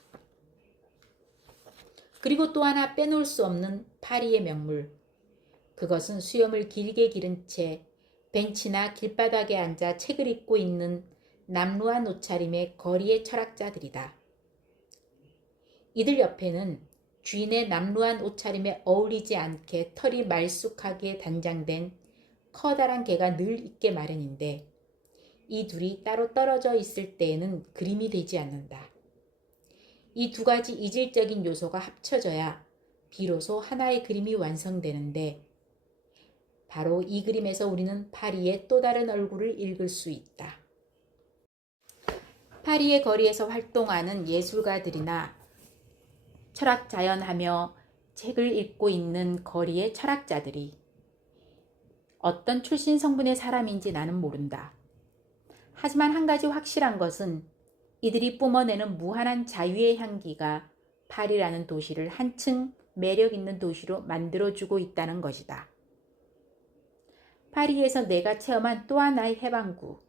그리고 또 하나 빼놓을 수 없는 파리의 명물. 그것은 수염을 길게 기른 채 벤치나 길바닥에 앉아 책을 읽고 있는 남루한 옷차림의 거리의 철학자들이다. 이들 옆에는 주인의 남루한 옷차림에 어울리지 않게 털이 말쑥하게 단장된 커다란 개가 늘 있게 마련인데 이 둘이 따로 떨어져 있을 때에는 그림이 되지 않는다. 이 두 가지 이질적인 요소가 합쳐져야 비로소 하나의 그림이 완성되는데 바로 이 그림에서 우리는 파리의 또 다른 얼굴을 읽을 수 있다. 파리의 거리에서 활동하는 예술가들이나 철학자연하며 책을 읽고 있는 거리의 철학자들이 어떤 출신 성분의 사람인지 나는 모른다. 하지만 한 가지 확실한 것은 이들이 뿜어내는 무한한 자유의 향기가 파리라는 도시를 한층 매력 있는 도시로 만들어주고 있다는 것이다. 파리에서 내가 체험한 또 하나의 해방구.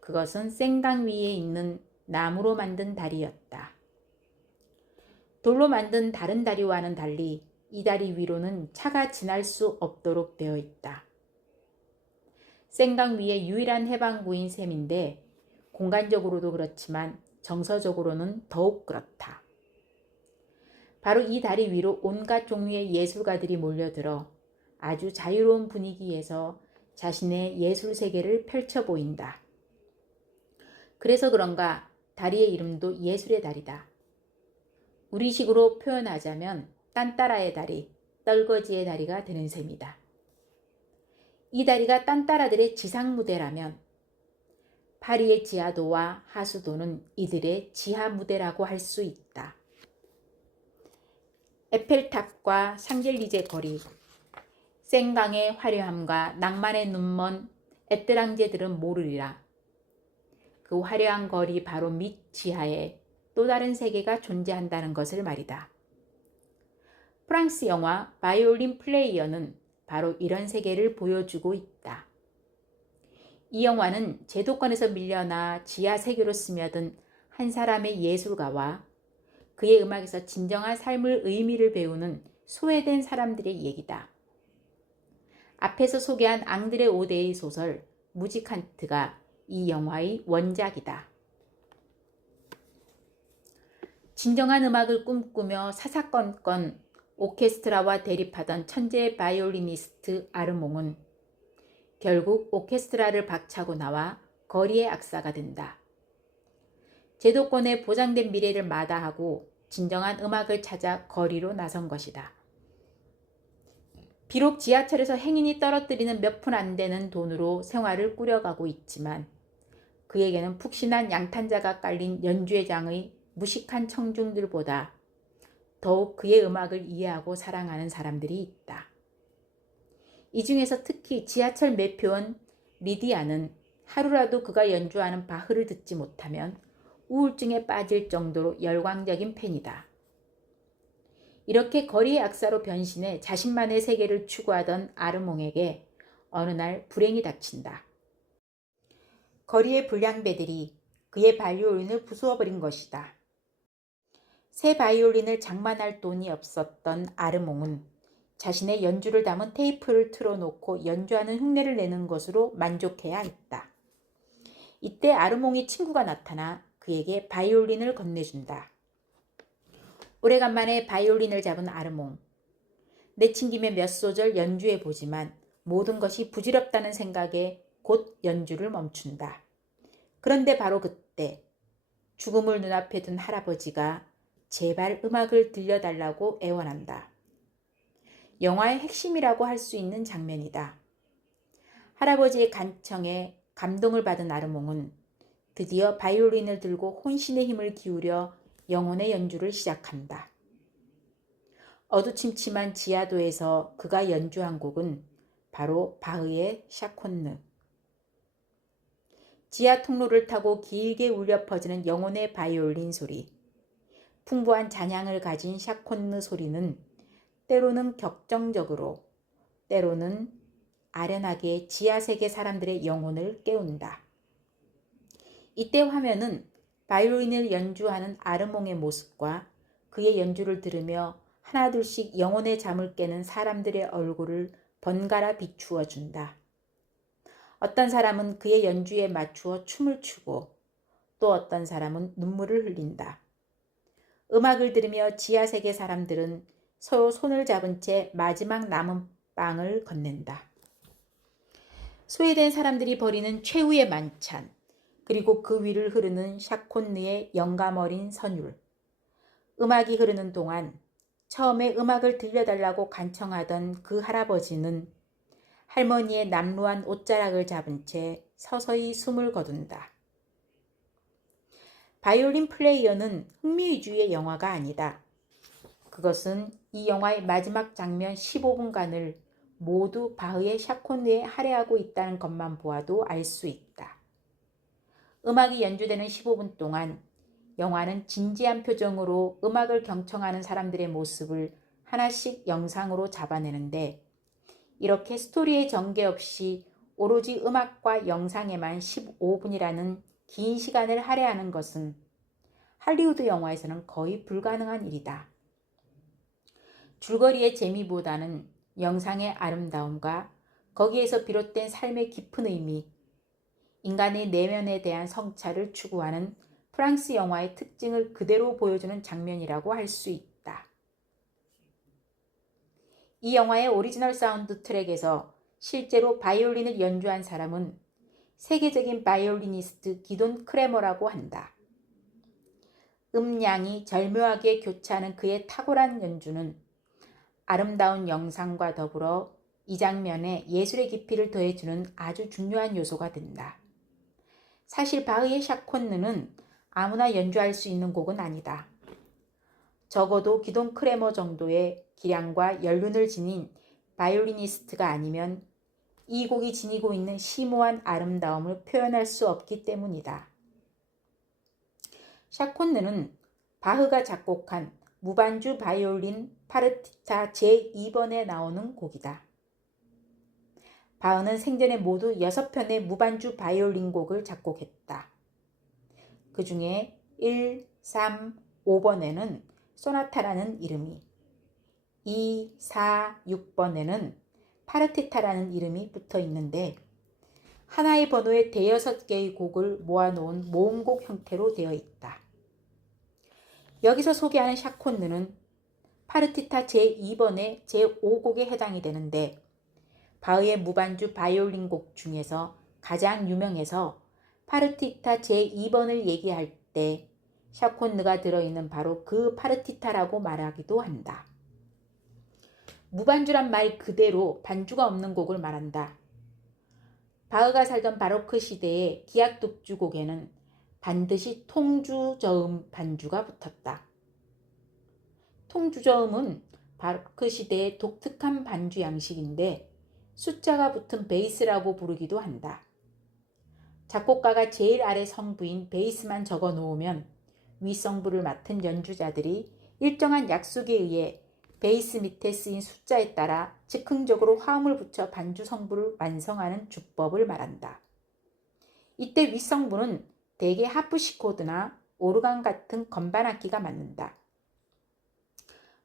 그것은 생강 위에 있는 나무로 만든 다리였다. 돌로 만든 다른 다리와는 달리 이 다리 위로는 차가 지날 수 없도록 되어 있다. 생강 위의 유일한 해방구인 셈인데 공간적으로도 그렇지만 정서적으로는 더욱 그렇다. 바로 이 다리 위로 온갖 종류의 예술가들이 몰려들어 아주 자유로운 분위기에서 자신의 예술 세계를 펼쳐 보인다. 그래서 그런가 다리의 이름도 예술의 다리다. 우리식으로 표현하자면 딴따라의 다리, 떨거지의 다리가 되는 셈이다. 이 다리가 딴따라들의 지상 무대라면 파리의 지하도와 하수도는 이들의 지하 무대라고 할 수 있다. 에펠탑과 샹젤리제 거리, 생강의 화려함과 낭만의 눈먼 에뜨랑제들은 모르리라. 그 화려한 거리 바로 밑 지하에 또 다른 세계가 존재한다는 것을 말이다. 프랑스 영화 바이올린 플레이어는 바로 이런 세계를 보여주고 있다. 이 영화는 제도권에서 밀려나 지하 세계로 스며든 한 사람의 예술가와 그의 음악에서 진정한 삶의 의미를 배우는 소외된 사람들의 얘기다. 앞에서 소개한 앙드레 오데의 소설 무지칸트가 이 영화의 원작이다. 진정한 음악을 꿈꾸며 사사건건 오케스트라와 대립하던 천재 바이올리니스트 아르몽은 결국 오케스트라를 박차고 나와 거리의 악사가 된다. 제도권에 보장된 미래를 마다하고 진정한 음악을 찾아 거리로 나선 것이다. 비록 지하철에서 행인이 떨어뜨리는 몇 푼 안 되는 돈으로 생활을 꾸려가고 있지만 그에게는 푹신한 양탄자가 깔린 연주회장의 무식한 청중들보다 더욱 그의 음악을 이해하고 사랑하는 사람들이 있다. 이 중에서 특히 지하철 매표원 리디아는 하루라도 그가 연주하는 바흐를 듣지 못하면 우울증에 빠질 정도로 열광적인 팬이다. 이렇게 거리의 악사로 변신해 자신만의 세계를 추구하던 아르몽에게 어느 날 불행이 닥친다. 거리의 불량배들이 그의 바이올린을 부수어버린 것이다. 새 바이올린을 장만할 돈이 없었던 아르몽은 자신의 연주를 담은 테이프를 틀어놓고 연주하는 흉내를 내는 것으로 만족해야 했다. 이때 아르몽의 친구가 나타나 그에게 바이올린을 건네준다. 오래간만에 바이올린을 잡은 아르몽. 내친 김에 몇 소절 연주해보지만 모든 것이 부질없다는 생각에 곧 연주를 멈춘다. 그런데 바로 그때 죽음을 눈앞에 둔 할아버지가 제발 음악을 들려달라고 애원한다. 영화의 핵심이라고 할 수 있는 장면이다. 할아버지의 간청에 감동을 받은 아르몽은 드디어 바이올린을 들고 혼신의 힘을 기울여 영혼의 연주를 시작한다. 어두침침한 지하도에서 그가 연주한 곡은 바로 바흐의 샤콘느. 지하 통로를 타고 길게 울려 퍼지는 영혼의 바이올린 소리. 풍부한 잔향을 가진 샤콘느 소리는 때로는 격정적으로, 때로는 아련하게 지하세계 사람들의 영혼을 깨운다. 이때 화면은 바이올린을 연주하는 아르몽의 모습과 그의 연주를 들으며 하나둘씩 영혼의 잠을 깨는 사람들의 얼굴을 번갈아 비추어 준다. 어떤 사람은 그의 연주에 맞추어 춤을 추고 또 어떤 사람은 눈물을 흘린다. 음악을 들으며 지하세계 사람들은 서로 손을 잡은 채 마지막 남은 빵을 건넨다. 소외된 사람들이 벌이는 최후의 만찬, 그리고 그 위를 흐르는 샤콘느의 영감 어린 선율. 음악이 흐르는 동안 처음에 음악을 들려달라고 간청하던 그 할아버지는 할머니의 남루한 옷자락을 잡은 채 서서히 숨을 거둔다. 바이올린 플레이어는 흥미 위주의 영화가 아니다. 그것은 이 영화의 마지막 장면 15분간을 모두 바흐의 샤콘느에 할애하고 있다는 것만 보아도 알 수 있다. 음악이 연주되는 15분 동안 영화는 진지한 표정으로 음악을 경청하는 사람들의 모습을 하나씩 영상으로 잡아내는데, 이렇게 스토리에 전개 없이 오로지 음악과 영상에만 15분이라는 긴 시간을 할애하는 것은 할리우드 영화에서는 거의 불가능한 일이다. 줄거리의 재미보다는 영상의 아름다움과 거기에서 비롯된 삶의 깊은 의미, 인간의 내면에 대한 성찰을 추구하는 프랑스 영화의 특징을 그대로 보여주는 장면이라고 할 수 있다. 이 영화의 오리지널 사운드 트랙에서 실제로 바이올린을 연주한 사람은 세계적인 바이올리니스트 기돈 크레머라고 한다. 음량이 절묘하게 교차하는 그의 탁월한 연주는 아름다운 영상과 더불어 이 장면에 예술의 깊이를 더해주는 아주 중요한 요소가 된다. 사실 바흐의 샤콘느는 아무나 연주할 수 있는 곡은 아니다. 적어도 기돈 크레머 정도의 기량과 연륜을 지닌 바이올리니스트가 아니면 이 곡이 지니고 있는 심오한 아름다움을 표현할 수 없기 때문이다. 샤콘느는 바흐가 작곡한 무반주 바이올린 파르티타 제2번에 나오는 곡이다. 바흐는 생전에 모두 6편의 무반주 바이올린 곡을 작곡했다. 그 중에 1, 3, 5번에는 소나타라는 이름이, 2, 4, 6번에는 파르티타라는 이름이 붙어 있는데, 하나의 번호의 대여섯 개의 곡을 모아놓은 모음곡 형태로 되어 있다. 여기서 소개하는 샤콘느는 파르티타 제2번의 제5곡에 해당이 되는데, 바흐의 무반주 바이올린 곡 중에서 가장 유명해서 파르티타 제2번을 얘기할 때 샤콘느가 들어있는 바로 그 파르티타라고 말하기도 한다. 무반주란 말 그대로 반주가 없는 곡을 말한다. 바흐가 살던 바로크 시대의 기악 독주곡에는 반드시 통주저음 반주가 붙었다. 통주저음은 바로크 시대의 독특한 반주 양식인데 숫자가 붙은 베이스라고 부르기도 한다. 작곡가가 제일 아래 성부인 베이스만 적어 놓으면 윗성부를 맡은 연주자들이 일정한 약속에 의해 베이스 밑에 쓰인 숫자에 따라 즉흥적으로 화음을 붙여 반주 성부를 완성하는 주법을 말한다. 이때 윗성부는 대개 하프시코드나 오르간 같은 건반악기가 맡는다.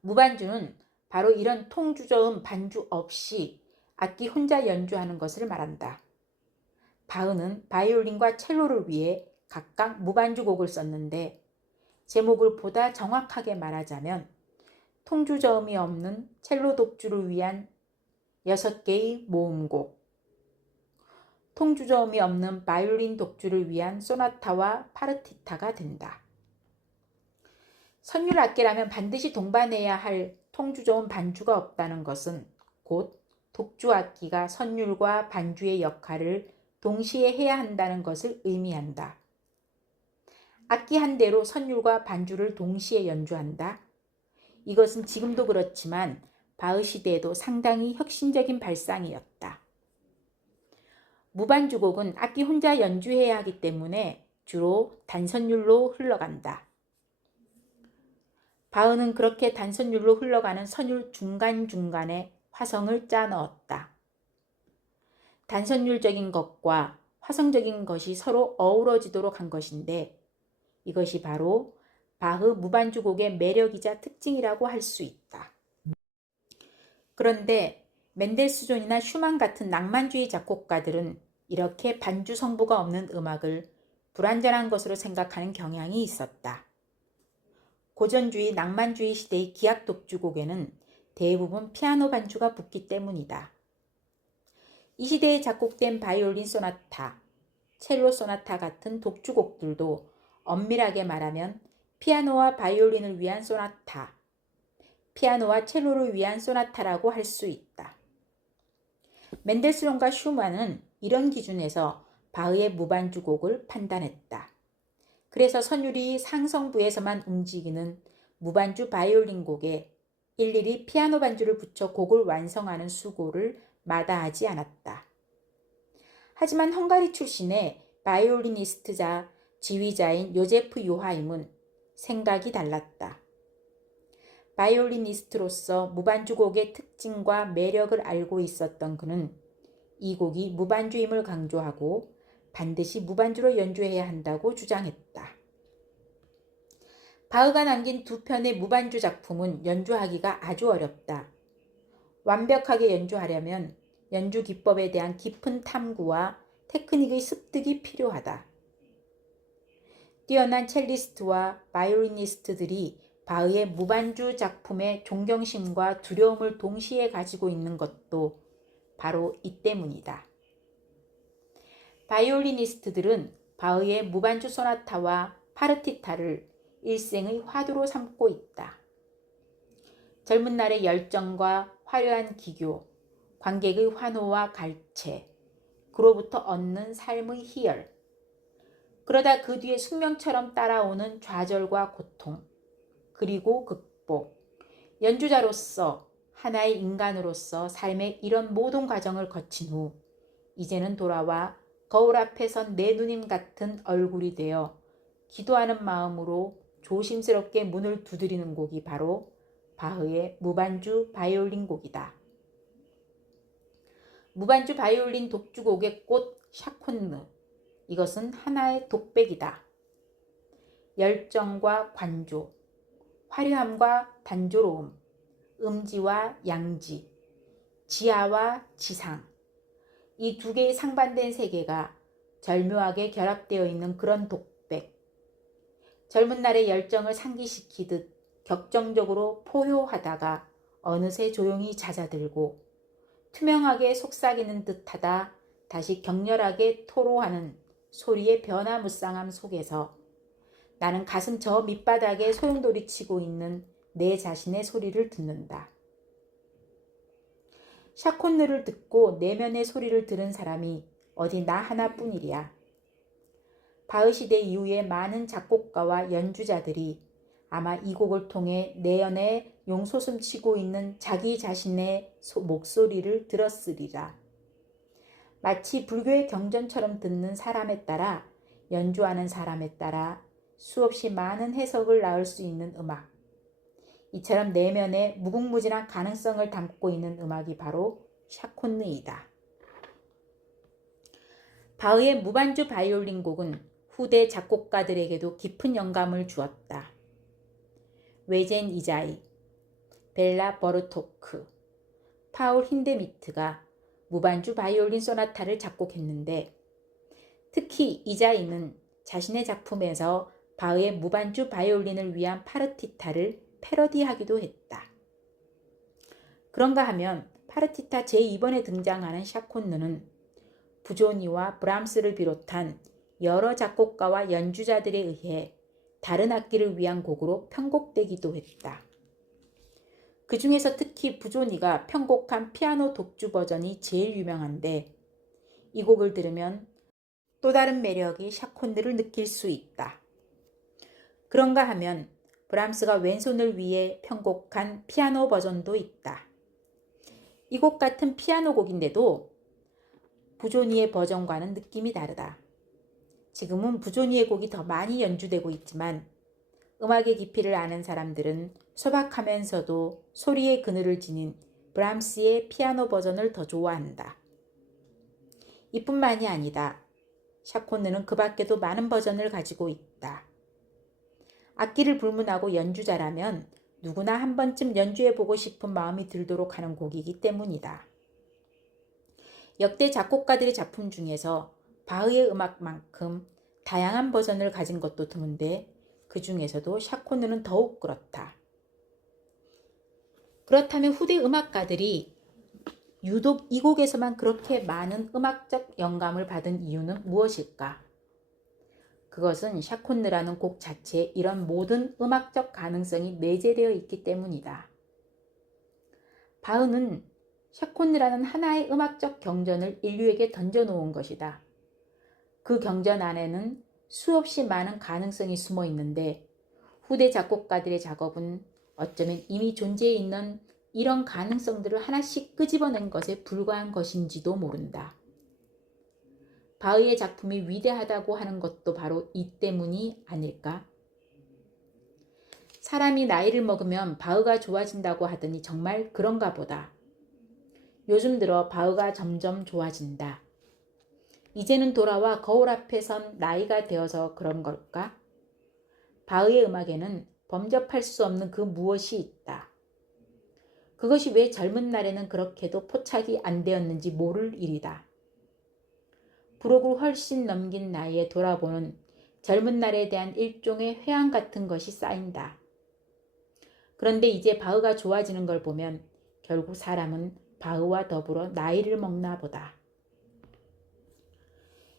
무반주는 바로 이런 통주저음 반주 없이 악기 혼자 연주하는 것을 말한다. 바흐는 바이올린과 첼로를 위해 각각 무반주곡을 썼는데, 제목을 보다 정확하게 말하자면 통주저음이 없는 첼로 독주를 위한 6개의 모음곡, 통주저음이 없는 바이올린 독주를 위한 소나타와 파르티타가 된다. 선율 악기라면 반드시 동반해야 할 통주저음 반주가 없다는 것은 곧 독주 악기가 선율과 반주의 역할을 동시에 해야 한다는 것을 의미한다. 악기 한 대로 선율과 반주를 동시에 연주한다. 이것은 지금도 그렇지만 바흐 시대에도 상당히 혁신적인 발상이었다. 무반주곡은 악기 혼자 연주해야 하기 때문에 주로 단선율로 흘러간다. 바흐는 그렇게 단선율로 흘러가는 선율 중간중간에 화성을 짜 넣었다. 단선율적인 것과 화성적인 것이 서로 어우러지도록 한 것인데, 이것이 바로 바흐 무반주곡의 매력이자 특징이라고 할 수 있다. 그런데 멘델스존이나 슈만 같은 낭만주의 작곡가들은 이렇게 반주 성부가 없는 음악을 불완전한 것으로 생각하는 경향이 있었다. 고전주의 낭만주의 시대의 기악 독주곡에는 대부분 피아노 반주가 붙기 때문이다. 이 시대에 작곡된 바이올린 소나타, 첼로 소나타 같은 독주곡들도 엄밀하게 말하면 피아노와 바이올린을 위한 소나타, 피아노와 첼로를 위한 소나타라고 할 수 있다. 멘델스존과 슈만은 이런 기준에서 바흐의 무반주곡을 판단했다. 그래서 선율이 상성부에서만 움직이는 무반주 바이올린 곡에 일일이 피아노 반주를 붙여 곡을 완성하는 수고를 마다하지 않았다. 하지만 헝가리 출신의 바이올리니스트자 지휘자인 요제프 요하임은 생각이 달랐다. 바이올리니스트로서 무반주곡의 특징과 매력을 알고 있었던 그는 이 곡이 무반주임을 강조하고 반드시 무반주로 연주해야 한다고 주장했다. 바흐가 남긴 두 편의 무반주 작품은 연주하기가 아주 어렵다. 완벽하게 연주하려면 연주 기법에 대한 깊은 탐구와 테크닉의 습득이 필요하다. 뛰어난 첼리스트와 바이올리니스트들이 바흐의 무반주 작품에 존경심과 두려움을 동시에 가지고 있는 것도 바로 이 때문이다. 바이올리니스트들은 바흐의 무반주 소나타와 파르티타를 일생의 화두로 삼고 있다. 젊은 날의 열정과 화려한 기교, 관객의 환호와 갈채, 그로부터 얻는 삶의 희열, 그러다 그 뒤에 숙명처럼 따라오는 좌절과 고통, 그리고 극복, 연주자로서 하나의 인간으로서 삶의 이런 모든 과정을 거친 후 이제는 돌아와 거울 앞에 선 내 누님 같은 얼굴이 되어 기도하는 마음으로 조심스럽게 문을 두드리는 곡이 바로 바흐의 무반주 바이올린 곡이다. 무반주 바이올린 독주곡의 꽃 샤콘느, 이것은 하나의 독백이다. 열정과 관조, 화려함과 단조로움, 음지와 양지, 지하와 지상, 이 두 개의 상반된 세계가 절묘하게 결합되어 있는 그런 독백. 젊은 날의 열정을 상기시키듯 격정적으로 포효하다가 어느새 조용히 잦아들고 투명하게 속삭이는 듯하다 다시 격렬하게 토로하는 소리의 변화무쌍함 속에서 나는 가슴 저 밑바닥에 소용돌이 치고 있는 내 자신의 소리를 듣는다. 샤콘느를 듣고 내면의 소리를 들은 사람이 어디 나 하나뿐이랴. 바흐 시대 이후에 많은 작곡가와 연주자들이 아마 이 곡을 통해 내연에 용솟음치고 있는 자기 자신의 목소리를 들었으리라. 마치 불교의 경전처럼 듣는 사람에 따라, 연주하는 사람에 따라 수없이 많은 해석을 낳을 수 있는 음악. 이처럼 내면에 무궁무진한 가능성을 담고 있는 음악이 바로 샤콘느이다. 바흐의 무반주 바이올린 곡은 후대 작곡가들에게도 깊은 영감을 주었다. 외젠 이자이, 벨라 버르토크, 파울 힌데미트가 무반주 바이올린 소나타를 작곡했는데 특히 이자이는 자신의 작품에서 바흐의 무반주 바이올린을 위한 파르티타를 패러디하기도 했다. 그런가 하면 파르티타 제2번에 등장하는 샤콘느는 부조니와 브람스를 비롯한 여러 작곡가와 연주자들에 의해 다른 악기를 위한 곡으로 편곡되기도 했다. 그 중에서 특히 부조니가 편곡한 피아노 독주 버전이 제일 유명한데 이 곡을 들으면 또 다른 매력이 샤콘느를 느낄 수 있다. 그런가 하면 브람스가 왼손을 위해 편곡한 피아노 버전도 있다. 이 곡 같은 피아노 곡인데도 부조니의 버전과는 느낌이 다르다. 지금은 부조니의 곡이 더 많이 연주되고 있지만 음악의 깊이를 아는 사람들은 소박하면서도 소리의 그늘을 지닌 브람스의 피아노 버전을 더 좋아한다. 이뿐만이 아니다. 샤콘느는 그 밖에도 많은 버전을 가지고 있다. 악기를 불문하고 연주자라면 누구나 한 번쯤 연주해보고 싶은 마음이 들도록 하는 곡이기 때문이다. 역대 작곡가들의 작품 중에서 바흐의 음악만큼 다양한 버전을 가진 것도 드문데 그 중에서도 샤콘느는 더욱 그렇다. 그렇다면 후대 음악가들이 유독 이 곡에서만 그렇게 많은 음악적 영감을 받은 이유는 무엇일까? 그것은 샤콘느라는 곡 자체에 이런 모든 음악적 가능성이 내재되어 있기 때문이다. 바흐는 샤콘느라는 하나의 음악적 경전을 인류에게 던져놓은 것이다. 그 경전 안에는 수없이 많은 가능성이 숨어 있는데 후대 작곡가들의 작업은 어쩌면 이미 존재해 있는 이런 가능성들을 하나씩 끄집어낸 것에 불과한 것인지도 모른다. 바흐의 작품이 위대하다고 하는 것도 바로 이 때문이 아닐까? 사람이 나이를 먹으면 바흐가 좋아진다고 하더니 정말 그런가 보다. 요즘 들어 바흐가 점점 좋아진다. 이제는 돌아와 거울 앞에 선 나이가 되어서 그런 걸까? 바흐의 음악에는 범접할 수 없는 그 무엇이 있다. 그것이 왜 젊은 날에는 그렇게도 포착이 안 되었는지 모를 일이다. 부록을 훨씬 넘긴 나이에 돌아보는 젊은 날에 대한 일종의 회한 같은 것이 쌓인다. 그런데 이제 바흐가 좋아지는 걸 보면 결국 사람은 바흐와 더불어 나이를 먹나 보다.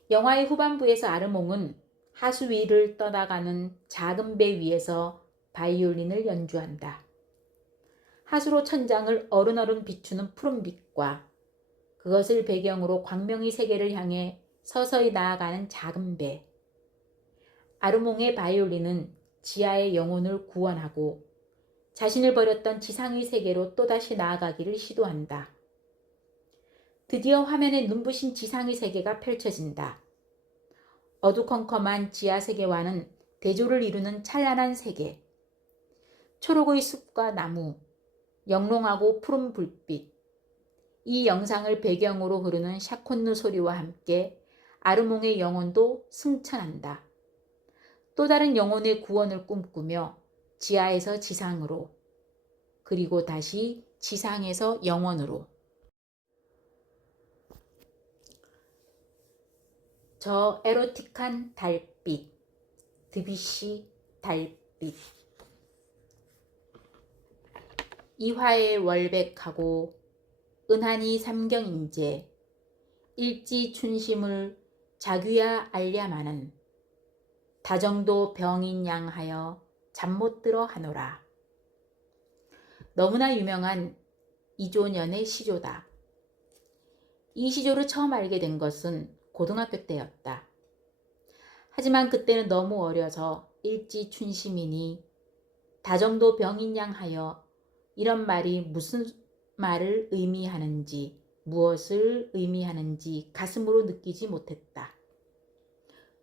영화의 후반부에서 아르몽은 하수 위를 떠나가는 작은 배 위에서 바이올린을 연주한다. 하수로 천장을 어른어른 비추는 푸른빛과 그것을 배경으로 광명의 세계를 향해 서서히 나아가는 작은 배. 아르몽의 바이올린은 지하의 영혼을 구원하고 자신을 버렸던 지상의 세계로 또다시 나아가기를 시도한다. 드디어 화면에 눈부신 지상의 세계가 펼쳐진다. 어두컴컴한 지하 세계와는 대조를 이루는 찬란한 세계. 초록의 숲과 나무, 영롱하고 푸른 불빛. 이 영상을 배경으로 흐르는 샤콘누 소리와 함께 아르몽의 영혼도 승천한다. 또 다른 영혼의 구원을 꿈꾸며 지하에서 지상으로, 그리고 다시 지상에서 영원으로. 저 에로틱한 달빛, 드뷔시 달빛. 이화의 월백하고 은하니 삼경인제, 일지춘심을 자귀야 알랴마는 다정도 병인 양하여 잠 못 들어 하노라. 너무나 유명한 이조년의 시조다. 이 시조를 처음 알게 된 것은 고등학교 때였다. 하지만 그때는 너무 어려서 일지춘심이니 다정도 병인 양하여 이런 말이 무슨 말을 의미하는지, 무엇을 의미하는지 가슴으로 느끼지 못했다.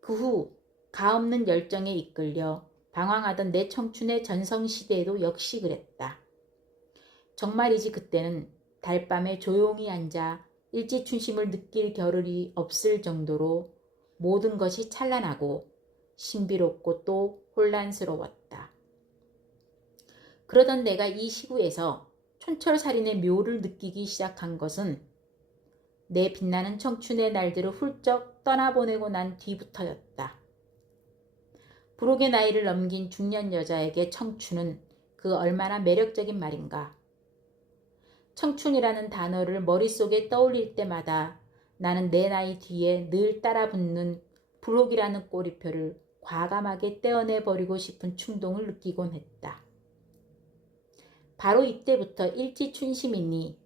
그 후 가없는 열정에 이끌려 방황하던 내 청춘의 전성시대에도 역시 그랬다. 정말이지 그때는 달밤에 조용히 앉아 일지춘심을 느낄 겨를이 없을 정도로 모든 것이 찬란하고 신비롭고 또 혼란스러웠다. 그러던 내가 이 시구에서 촌철살인의 묘를 느끼기 시작한 것은 내 빛나는 청춘의 날들을 훌쩍 떠나보내고 난 뒤부터였다. 부록의 나이를 넘긴 중년 여자에게 청춘은 그 얼마나 매력적인 말인가. 청춘이라는 단어를 머릿속에 떠올릴 때마다 나는 내 나이 뒤에 늘 따라붙는 부록이라는 꼬리표를 과감하게 떼어내버리고 싶은 충동을 느끼곤 했다. 바로 이때부터 일지춘심이니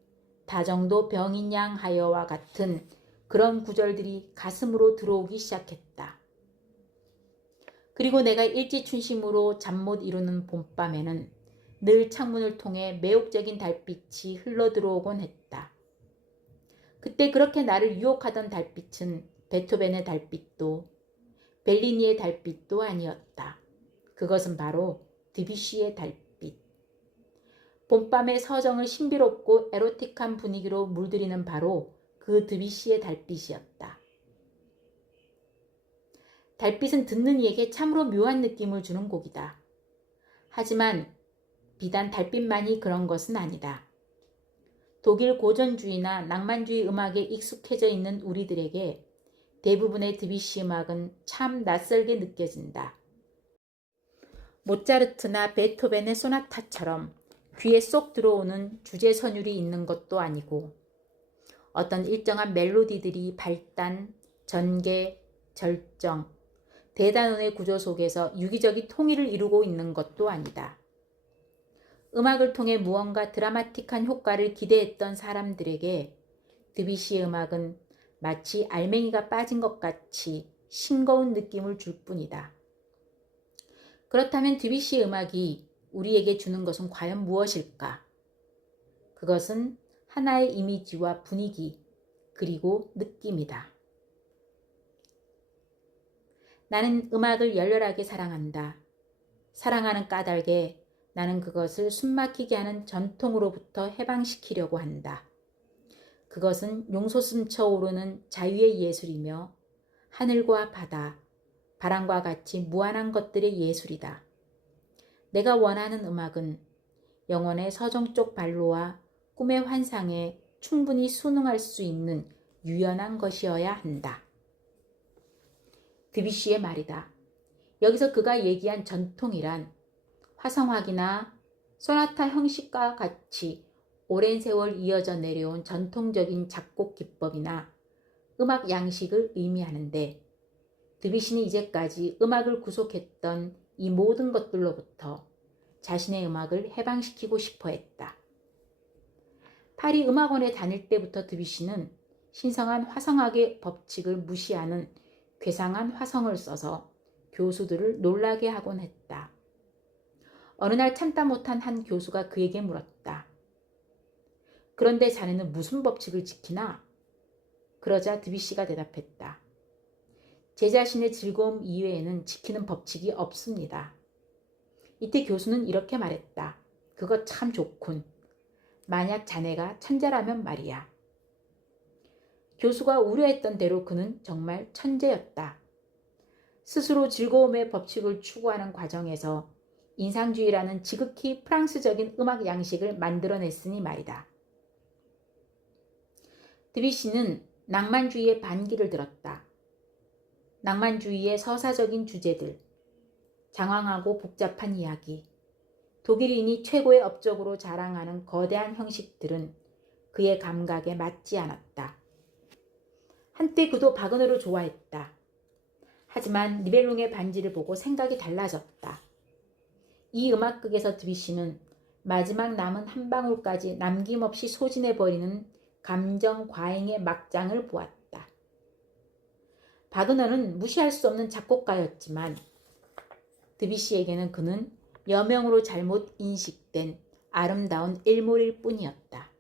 다정도 병인양 하여와 같은 그런 구절들이 가슴으로 들어오기 시작했다. 그리고 내가 일지춘심으로 잠 못 이루는 봄밤에는 늘 창문을 통해 매혹적인 달빛이 흘러들어오곤 했다. 그때 그렇게 나를 유혹하던 달빛은 베토벤의 달빛도 벨리니의 달빛도 아니었다. 그것은 바로 드뷔시의 달빛. 봄밤의 서정을 신비롭고 에로틱한 분위기로 물들이는 바로 그 드뷔시의 달빛이었다. 달빛은 듣는 이에게 참으로 묘한 느낌을 주는 곡이다. 하지만 비단 달빛만이 그런 것은 아니다. 독일 고전주의나 낭만주의 음악에 익숙해져 있는 우리들에게 대부분의 드뷔시 음악은 참 낯설게 느껴진다. 모차르트나 베토벤의 소나타처럼 귀에 쏙 들어오는 주제 선율이 있는 것도 아니고 어떤 일정한 멜로디들이 발단, 전개, 절정, 대단원의 구조 속에서 유기적인 통일을 이루고 있는 것도 아니다. 음악을 통해 무언가 드라마틱한 효과를 기대했던 사람들에게 드뷔시의 음악은 마치 알맹이가 빠진 것 같이 싱거운 느낌을 줄 뿐이다. 그렇다면 드뷔시의 음악이 우리에게 주는 것은 과연 무엇일까? 그것은 하나의 이미지와 분위기, 그리고 느낌이다. 나는 음악을 열렬하게 사랑한다. 사랑하는 까닭에 나는 그것을 숨막히게 하는 전통으로부터 해방시키려고 한다. 그것은 용솟음쳐 오르는 자유의 예술이며 하늘과 바다, 바람과 같이 무한한 것들의 예술이다. 내가 원하는 음악은 영혼의 서정적 발로와 꿈의 환상에 충분히 순응할 수 있는 유연한 것이어야 한다. 드뷔시의 말이다. 여기서 그가 얘기한 전통이란 화성학이나 소나타 형식과 같이 오랜 세월 이어져 내려온 전통적인 작곡 기법이나 음악 양식을 의미하는데, 드뷔시는 이제까지 음악을 구속했던 이 모든 것들로부터 자신의 음악을 해방시키고 싶어 했다. 파리 음악원에 다닐 때부터 드뷔시는 신성한 화성학의 법칙을 무시하는 괴상한 화성을 써서 교수들을 놀라게 하곤 했다. 어느 날 참다 못한 한 교수가 그에게 물었다. 그런데 자네는 무슨 법칙을 지키나? 그러자 드뷔시가 대답했다. 제 자신의 즐거움 이외에는 지키는 법칙이 없습니다. 이때 교수는 이렇게 말했다. 그거 참 좋군. 만약 자네가 천재라면 말이야. 교수가 우려했던 대로 그는 정말 천재였다. 스스로 즐거움의 법칙을 추구하는 과정에서 인상주의라는 지극히 프랑스적인 음악 양식을 만들어냈으니 말이다. 드뷔시는 낭만주의의 반기를 들었다. 낭만주의의 서사적인 주제들, 장황하고 복잡한 이야기, 독일인이 최고의 업적으로 자랑하는 거대한 형식들은 그의 감각에 맞지 않았다. 한때 그도 바그너를 좋아했다. 하지만 니벨룽의 반지를 보고 생각이 달라졌다. 이 음악극에서 드뷔시는 마지막 남은 한 방울까지 남김없이 소진해버리는 감정 과잉의 막장을 보았다. 바그너는 무시할 수 없는 작곡가였지만 드뷔시에게는 그는 여명으로 잘못 인식된 아름다운 일몰일 뿐이었다.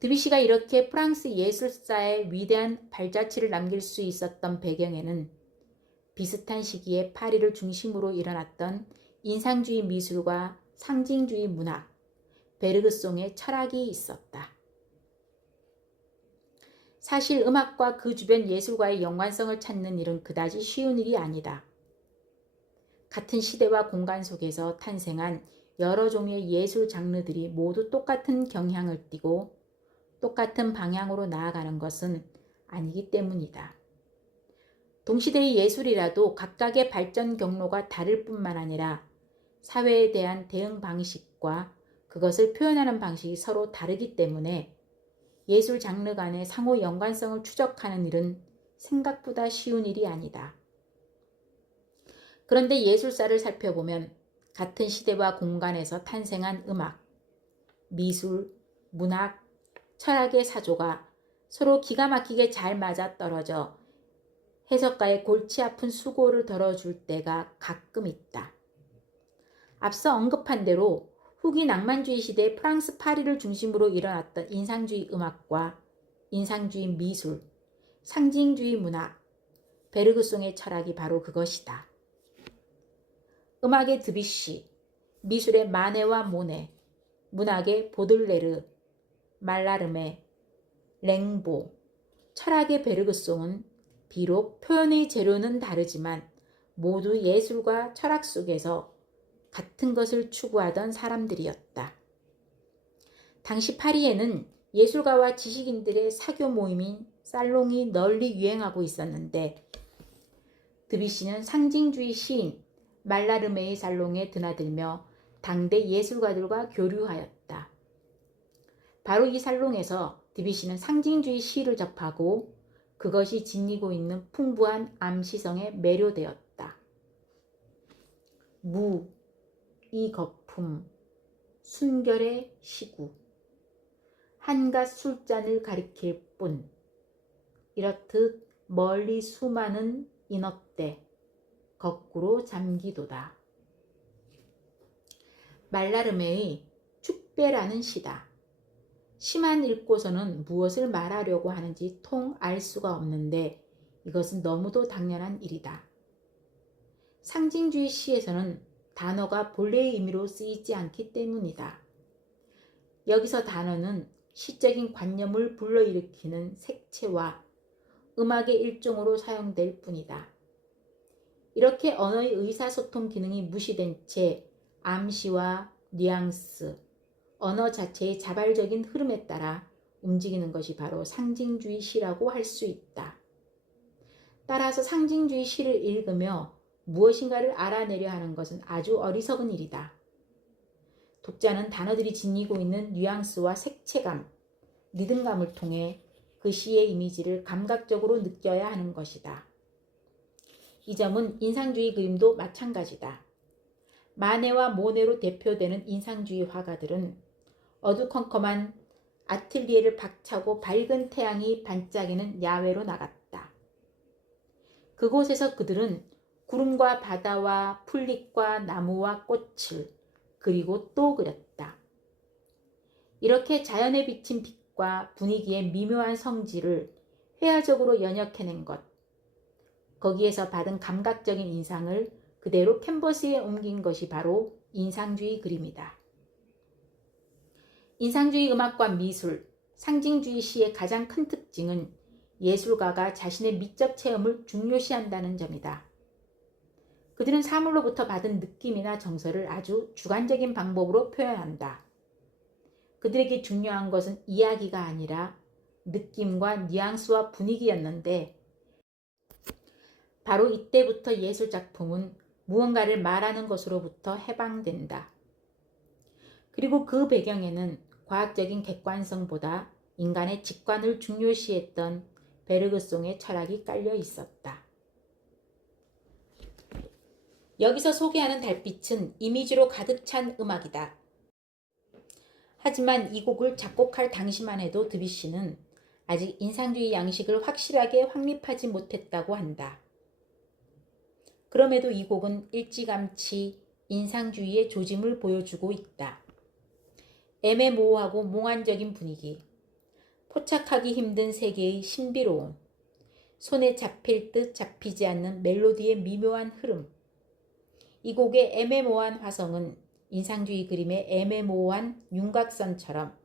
드뷔시가 이렇게 프랑스 예술사에 위대한 발자취를 남길 수 있었던 배경에는 비슷한 시기에 파리를 중심으로 일어났던 인상주의 미술과 상징주의 문학, 베르그송의 철학이 있었다. 사실 음악과 그 주변 예술과의 연관성을 찾는 일은 그다지 쉬운 일이 아니다. 같은 시대와 공간 속에서 탄생한 여러 종류의 예술 장르들이 모두 똑같은 경향을 띠고 똑같은 방향으로 나아가는 것은 아니기 때문이다. 동시대의 예술이라도 각각의 발전 경로가 다를 뿐만 아니라 사회에 대한 대응 방식과 그것을 표현하는 방식이 서로 다르기 때문에 예술 장르 간의 상호 연관성을 추적하는 일은 생각보다 쉬운 일이 아니다. 그런데 예술사를 살펴보면 같은 시대와 공간에서 탄생한 음악, 미술, 문학, 철학의 사조가 서로 기가 막히게 잘 맞아떨어져 해석가의 골치 아픈 수고를 덜어줄 때가 가끔 있다. 앞서 언급한 대로 후기 낭만주의 시대의 프랑스 파리를 중심으로 일어났던 인상주의 음악과 인상주의 미술, 상징주의 문학, 베르그송의 철학이 바로 그것이다. 음악의 드뷔시, 미술의 마네와 모네, 문학의 보들레르, 말라르메, 랭보, 철학의 베르그송은 비록 표현의 재료는 다르지만 모두 예술과 철학 속에서 같은 것을 추구하던 사람들이었다. 당시 파리에는 예술가와 지식인들의 사교 모임인 살롱이 널리 유행하고 있었는데 드뷔시는 상징주의 시인 말라르메의 살롱에 드나들며 당대 예술가들과 교류하였다. 바로 이 살롱에서 드뷔시는 상징주의 시를 접하고 그것이 지니고 있는 풍부한 암시성에 매료되었다. 무, 이 거품, 순결의 시구, 한갓 술잔을 가리킬 뿐, 이렇듯 멀리 수많은 인어때 거꾸로 잠기도다. 말라르메의 축배라는 시다. 시만 읽고서는 무엇을 말하려고 하는지 통 알 수가 없는데 이것은 너무도 당연한 일이다. 상징주의 시에서는 단어가 본래의 의미로 쓰이지 않기 때문이다. 여기서 단어는 시적인 관념을 불러일으키는 색채와 음악의 일종으로 사용될 뿐이다. 이렇게 언어의 의사소통 기능이 무시된 채 암시와 뉘앙스, 언어 자체의 자발적인 흐름에 따라 움직이는 것이 바로 상징주의 시라고 할 수 있다. 따라서 상징주의 시를 읽으며 무엇인가를 알아내려 하는 것은 아주 어리석은 일이다. 독자는 단어들이 지니고 있는 뉘앙스와 색채감, 리듬감을 통해 그 시의 이미지를 감각적으로 느껴야 하는 것이다. 이 점은 인상주의 그림도 마찬가지다. 마네와 모네로 대표되는 인상주의 화가들은 어두컴컴한 아틀리에를 박차고 밝은 태양이 반짝이는 야외로 나갔다. 그곳에서 그들은 구름과 바다와 풀잎과 나무와 꽃을 그리고 또 그렸다. 이렇게 자연에 비친 빛과 분위기의 미묘한 성질을 회화적으로 연역해낸 것, 거기에서 받은 감각적인 인상을 그대로 캔버스에 옮긴 것이 바로 인상주의 그림이다. 인상주의 음악과 미술, 상징주의 시의 가장 큰 특징은 예술가가 자신의 미적 체험을 중요시한다는 점이다. 그들은 사물로부터 받은 느낌이나 정서를 아주 주관적인 방법으로 표현한다. 그들에게 중요한 것은 이야기가 아니라 느낌과 뉘앙스와 분위기였는데 바로 이때부터 예술작품은 무언가를 말하는 것으로부터 해방된다. 그리고 그 배경에는 과학적인 객관성보다 인간의 직관을 중요시했던 베르그송의 철학이 깔려 있었다. 여기서 소개하는 달빛은 이미지로 가득 찬 음악이다. 하지만 이 곡을 작곡할 당시만 해도 드뷔시는 아직 인상주의 양식을 확실하게 확립하지 못했다고 한다. 그럼에도 이 곡은 일찌감치 인상주의의 조짐을 보여주고 있다. 애매모호하고 몽환적인 분위기, 포착하기 힘든 세계의 신비로움, 손에 잡힐 듯 잡히지 않는 멜로디의 미묘한 흐름. 이 곡의 애매모호한 화성은 인상주의 그림의 애매모호한 윤곽선처럼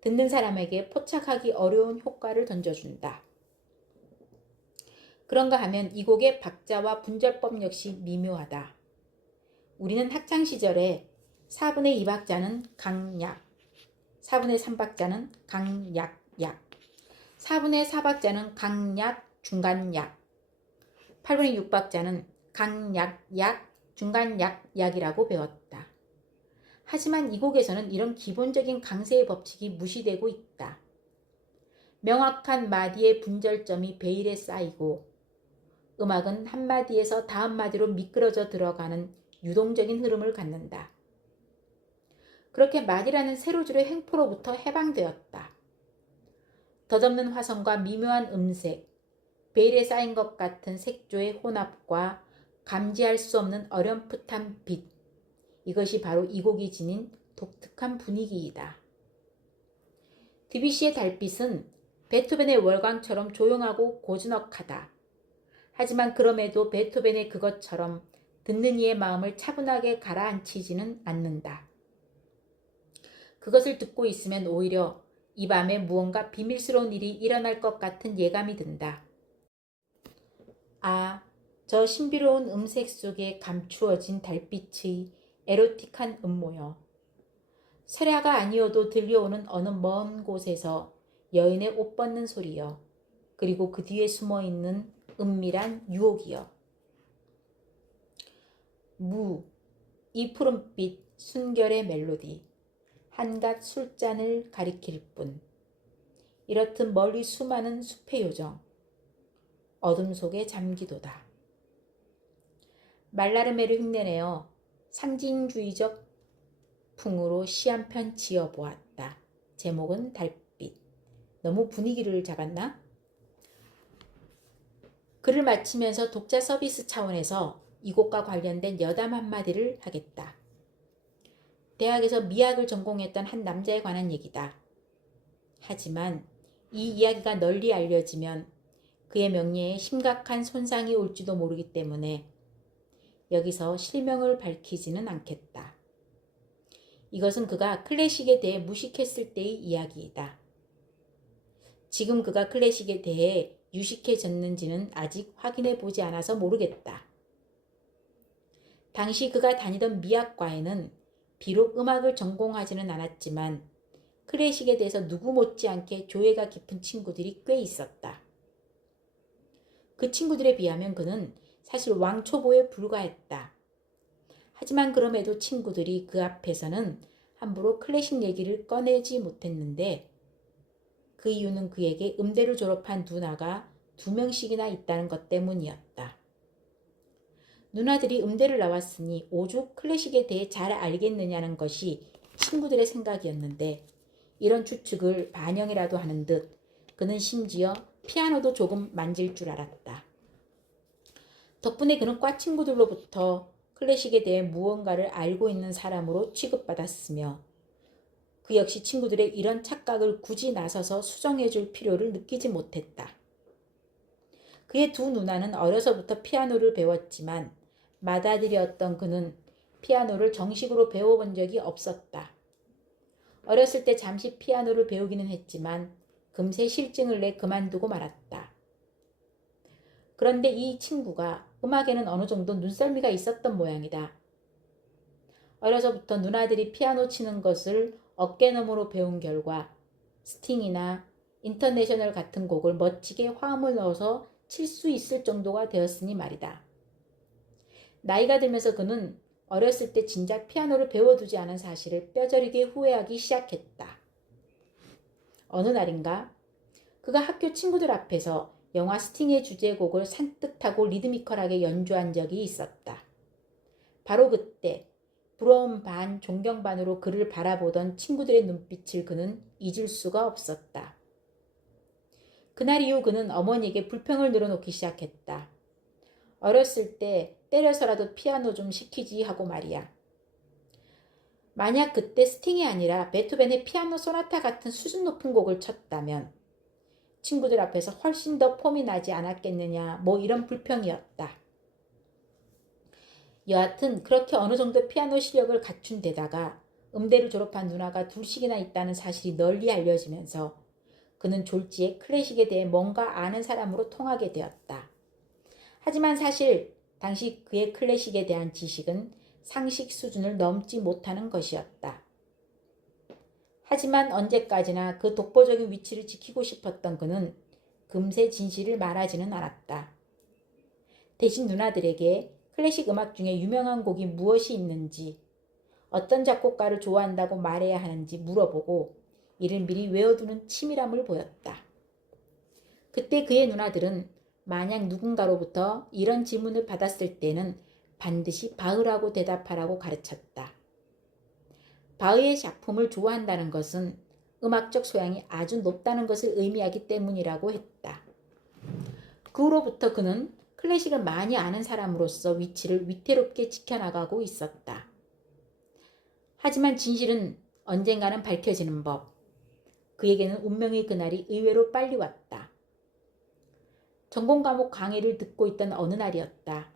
듣는 사람에게 포착하기 어려운 효과를 던져준다. 그런가 하면 이 곡의 박자와 분절법 역시 미묘하다. 우리는 학창시절에 4분의 2박자는 강약, 4분의 3박자는 강약, 약, 4분의 4박자는 강약, 중간약, 8분의 6박자는 강약, 약, 중간약, 약이라고 배웠다. 하지만 이 곡에서는 이런 기본적인 강세의 법칙이 무시되고 있다. 명확한 마디의 분절점이 베일에 쌓이고 음악은 한 마디에서 다음 마디로 미끄러져 들어가는 유동적인 흐름을 갖는다. 그렇게 마디라는 세로줄의 횡포로부터 해방되었다. 덧없는 화성과 미묘한 음색, 베일에 쌓인 것 같은 색조의 혼합과 감지할 수 없는 어렴풋한 빛, 이것이 바로 이 곡이 지닌 독특한 분위기이다. 드뷔시의 달빛은 베토벤의 월광처럼 조용하고 고즈넉하다. 하지만 그럼에도 베토벤의 그것처럼 듣는 이의 마음을 차분하게 가라앉히지는 않는다. 그것을 듣고 있으면 오히려 이 밤에 무언가 비밀스러운 일이 일어날 것 같은 예감이 든다. 아, 저 신비로운 음색 속에 감추어진 달빛의 에로틱한 음모여. 세라가 아니어도 들려오는 어느 먼 곳에서 여인의 옷 벗는 소리여. 그리고 그 뒤에 숨어있는 은밀한 유혹이여. 이 푸른빛 순결의 멜로디. 한갓 술잔을 가리킬 뿐. 이렇듯 멀리 수많은 숲의 요정. 어둠 속에 잠기도다. 말라르메를 흉내내어 상징주의적 풍으로 시 한 편 지어보았다. 제목은 달빛. 너무 분위기를 잡았나? 글을 마치면서 독자 서비스 차원에서 이 곡과 관련된 여담 한마디를 하겠다. 대학에서 미학을 전공했던 한 남자에 관한 얘기다. 하지만 이 이야기가 널리 알려지면 그의 명예에 심각한 손상이 올지도 모르기 때문에 여기서 실명을 밝히지는 않겠다. 이것은 그가 클래식에 대해 무식했을 때의 이야기이다. 지금 그가 클래식에 대해 유식해졌는지는 아직 확인해 보지 않아서 모르겠다. 당시 그가 다니던 미학과에는 비록 음악을 전공하지는 않았지만 클래식에 대해서 누구 못지않게 조예가 깊은 친구들이 꽤 있었다. 그 친구들에 비하면 그는 사실 왕초보에 불과했다. 하지만 그럼에도 친구들이 그 앞에서는 함부로 클래식 얘기를 꺼내지 못했는데 그 이유는 그에게 음대를 졸업한 누나가 2명씩이나 있다는 것 때문이었다. 누나들이 음대를 나왔으니 오죽 클래식에 대해 잘 알겠느냐는 것이 친구들의 생각이었는데 이런 추측을 반영이라도 하는 듯 그는 심지어 피아노도 조금 만질 줄 알았다. 덕분에 그는 과 친구들로부터 클래식에 대해 무언가를 알고 있는 사람으로 취급받았으며 그 역시 친구들의 이런 착각을 굳이 나서서 수정해 줄 필요를 느끼지 못했다. 그의 두 누나는 어려서부터 피아노를 배웠지만 맏아들이었던 그는 피아노를 정식으로 배워본 적이 없었다. 어렸을 때 잠시 피아노를 배우기는 했지만 금세 실증을 내 그만두고 말았다. 그런데 이 친구가 음악에는 어느 정도 눈썰미가 있었던 모양이다. 어려서부터 누나들이 피아노 치는 것을 어깨너머로 배운 결과 스팅이나 인터내셔널 같은 곡을 멋지게 화음을 넣어서 칠 수 있을 정도가 되었으니 말이다. 나이가 들면서 그는 어렸을 때 진작 피아노를 배워두지 않은 사실을 뼈저리게 후회하기 시작했다. 어느 날인가 그가 학교 친구들 앞에서 영화 스팅의 주제곡을 산뜻하고 리드미컬하게 연주한 적이 있었다. 바로 그때 부러움 반 존경 반으로 그를 바라보던 친구들의 눈빛을 그는 잊을 수가 없었다. 그날 이후 그는 어머니에게 불평을 늘어놓기 시작했다. 어렸을 때 때려서라도 피아노 좀 시키지 하고 말이야. 만약 그때 스팅이 아니라 베토벤의 피아노 소나타 같은 수준 높은 곡을 쳤다면 친구들 앞에서 훨씬 더 폼이 나지 않았겠느냐 뭐 이런 불평이었다. 여하튼 그렇게 어느 정도 피아노 실력을 갖춘 데다가 음대를 졸업한 누나가 2씩이나 있다는 사실이 널리 알려지면서 그는 졸지에 클래식에 대해 뭔가 아는 사람으로 통하게 되었다. 하지만 사실 당시 그의 클래식에 대한 지식은 상식 수준을 넘지 못하는 것이었다. 하지만 언제까지나 그 독보적인 위치를 지키고 싶었던 그는 금세 진실을 말하지는 않았다. 대신 누나들에게 클래식 음악 중에 유명한 곡이 무엇이 있는지, 어떤 작곡가를 좋아한다고 말해야 하는지 물어보고 이를 미리 외워두는 치밀함을 보였다. 그때 그의 누나들은 만약 누군가로부터 이런 질문을 받았을 때는 반드시 바흐라고 대답하라고 가르쳤다. 바흐의 작품을 좋아한다는 것은 음악적 소양이 아주 높다는 것을 의미하기 때문이라고 했다. 그 후로부터 그는 클래식을 많이 아는 사람으로서 위치를 위태롭게 지켜나가고 있었다. 하지만 진실은 언젠가는 밝혀지는 법. 그에게는 운명의 그날이 의외로 빨리 왔다. 전공 과목 강의를 듣고 있던 어느 날이었다.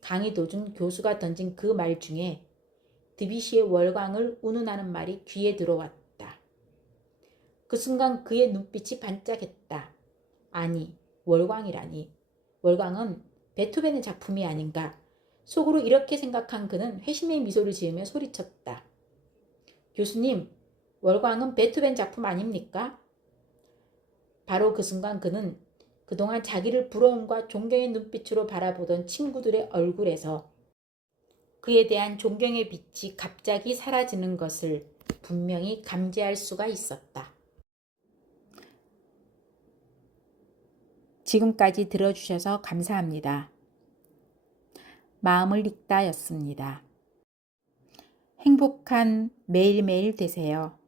강의 도중 교수가 던진 그 말 중에 드뷔시의 월광을 운운하는 말이 귀에 들어왔다. 그 순간 그의 눈빛이 반짝했다. 아니, 월광이라니. 월광은 베토벤의 작품이 아닌가. 속으로 이렇게 생각한 그는 회심의 미소를 지으며 소리쳤다. 교수님, 월광은 베토벤 작품 아닙니까? 바로 그 순간 그는 그동안 자기를 부러움과 존경의 눈빛으로 바라보던 친구들의 얼굴에서 그에 대한 존경의 빛이 갑자기 사라지는 것을 분명히 감지할 수가 있었다. 지금까지 들어주셔서 감사합니다. 마음을 읽다였습니다. 행복한 매일매일 되세요.